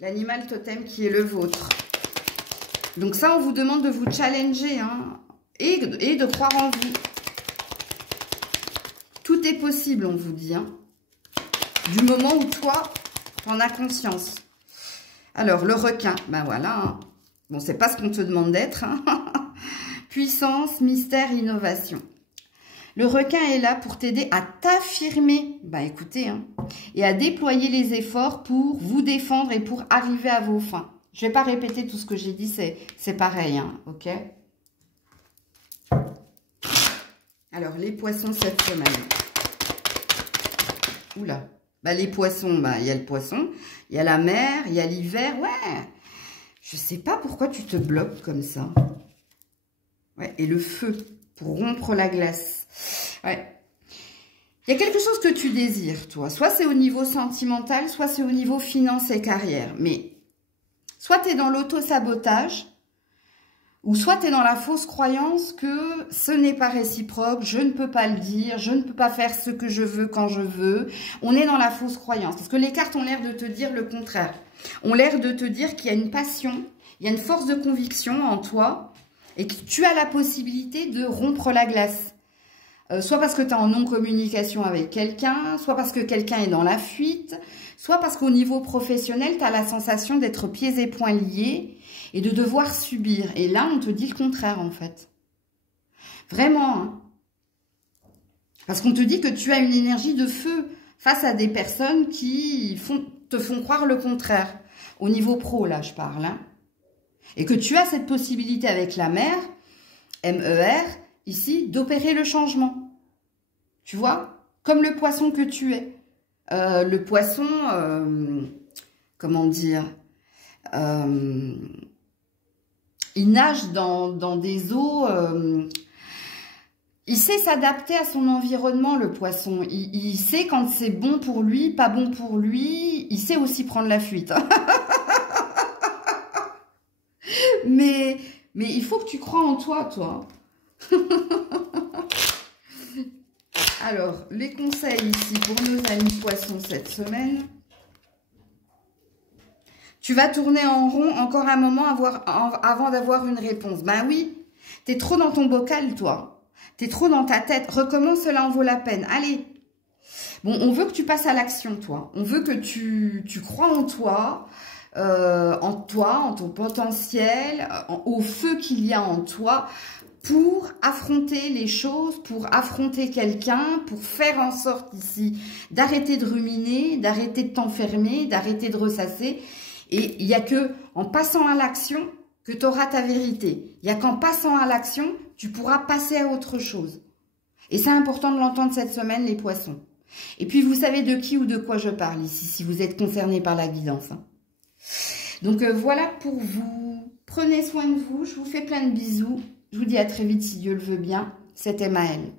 L'animal totem qui est le vôtre. Donc ça, on vous demande de vous challenger, hein, et de croire en vous. Tout est possible, on vous dit, hein, du moment où toi, tu en as conscience. Alors, le requin, ben voilà, hein. Bon, c'est pas ce qu'on te demande d'être, hein. Puissance, mystère, innovation. Le requin est là pour t'aider à t'affirmer, bah écoutez, hein, et à déployer les efforts pour vous défendre et pour arriver à vos fins. Je vais pas répéter tout ce que j'ai dit, c'est pareil, hein, ok? Alors, les poissons cette semaine. Oula, bah les poissons, bah il y a le poisson, il y a la mer, il y a l'hiver, ouais. Je sais pas pourquoi tu te bloques comme ça. Ouais, et le feu, pour rompre la glace. Ouais. Il y a quelque chose que tu désires, toi. Soit c'est au niveau sentimental, soit c'est au niveau finance et carrière. Mais soit tu es dans l'auto-sabotage, ou soit tu es dans la fausse croyance que ce n'est pas réciproque, je ne peux pas le dire, je ne peux pas faire ce que je veux quand je veux. On est dans la fausse croyance. Parce que les cartes ont l'air de te dire le contraire. Ont l'air de te dire qu'il y a une passion, il y a une force de conviction en toi, et que tu as la possibilité de rompre la glace. Soit parce que tu es en non-communication avec quelqu'un, soit parce que quelqu'un est dans la fuite, soit parce qu'au niveau professionnel, tu as la sensation d'être pieds et poings liés et de devoir subir. Et là, on te dit le contraire, en fait. Vraiment, hein. Parce qu'on te dit que tu as une énergie de feu face à des personnes qui te font croire le contraire. Au niveau pro, là, je parle, hein. Et que tu as cette possibilité avec la mer, MER, ici, d'opérer le changement. Tu vois? Comme le poisson que tu es. Le poisson, comment dire, il nage dans des eaux, il sait s'adapter à son environnement, le poisson. Il sait quand c'est bon pour lui, pas bon pour lui, il sait aussi prendre la fuite. Mais il faut que tu crois en toi, toi. Alors, les conseils ici pour nos amis poissons cette semaine. Tu vas tourner en rond encore un moment avant d'avoir une réponse. Ben oui, tu es trop dans ton bocal, toi. Tu es trop dans ta tête. Recommence, cela en vaut la peine. Allez. Bon, on veut que tu passes à l'action, toi. On veut que tu crois en toi, en ton potentiel, au feu qu'il y a en toi, pour affronter les choses, pour affronter quelqu'un, pour faire en sorte ici d'arrêter de ruminer, d'arrêter de t'enfermer, d'arrêter de ressasser. Et il n'y a que en passant à l'action que tu auras ta vérité. Il n'y a qu'en passant à l'action, tu pourras passer à autre chose. Et c'est important de l'entendre cette semaine, les poissons. Et puis, vous savez de qui ou de quoi je parle ici, si vous êtes concerné par la guidance, hein. Donc, voilà pour vous. Prenez soin de vous. Je vous fais plein de bisous. Je vous dis à très vite si Dieu le veut bien. C'était Maëlle.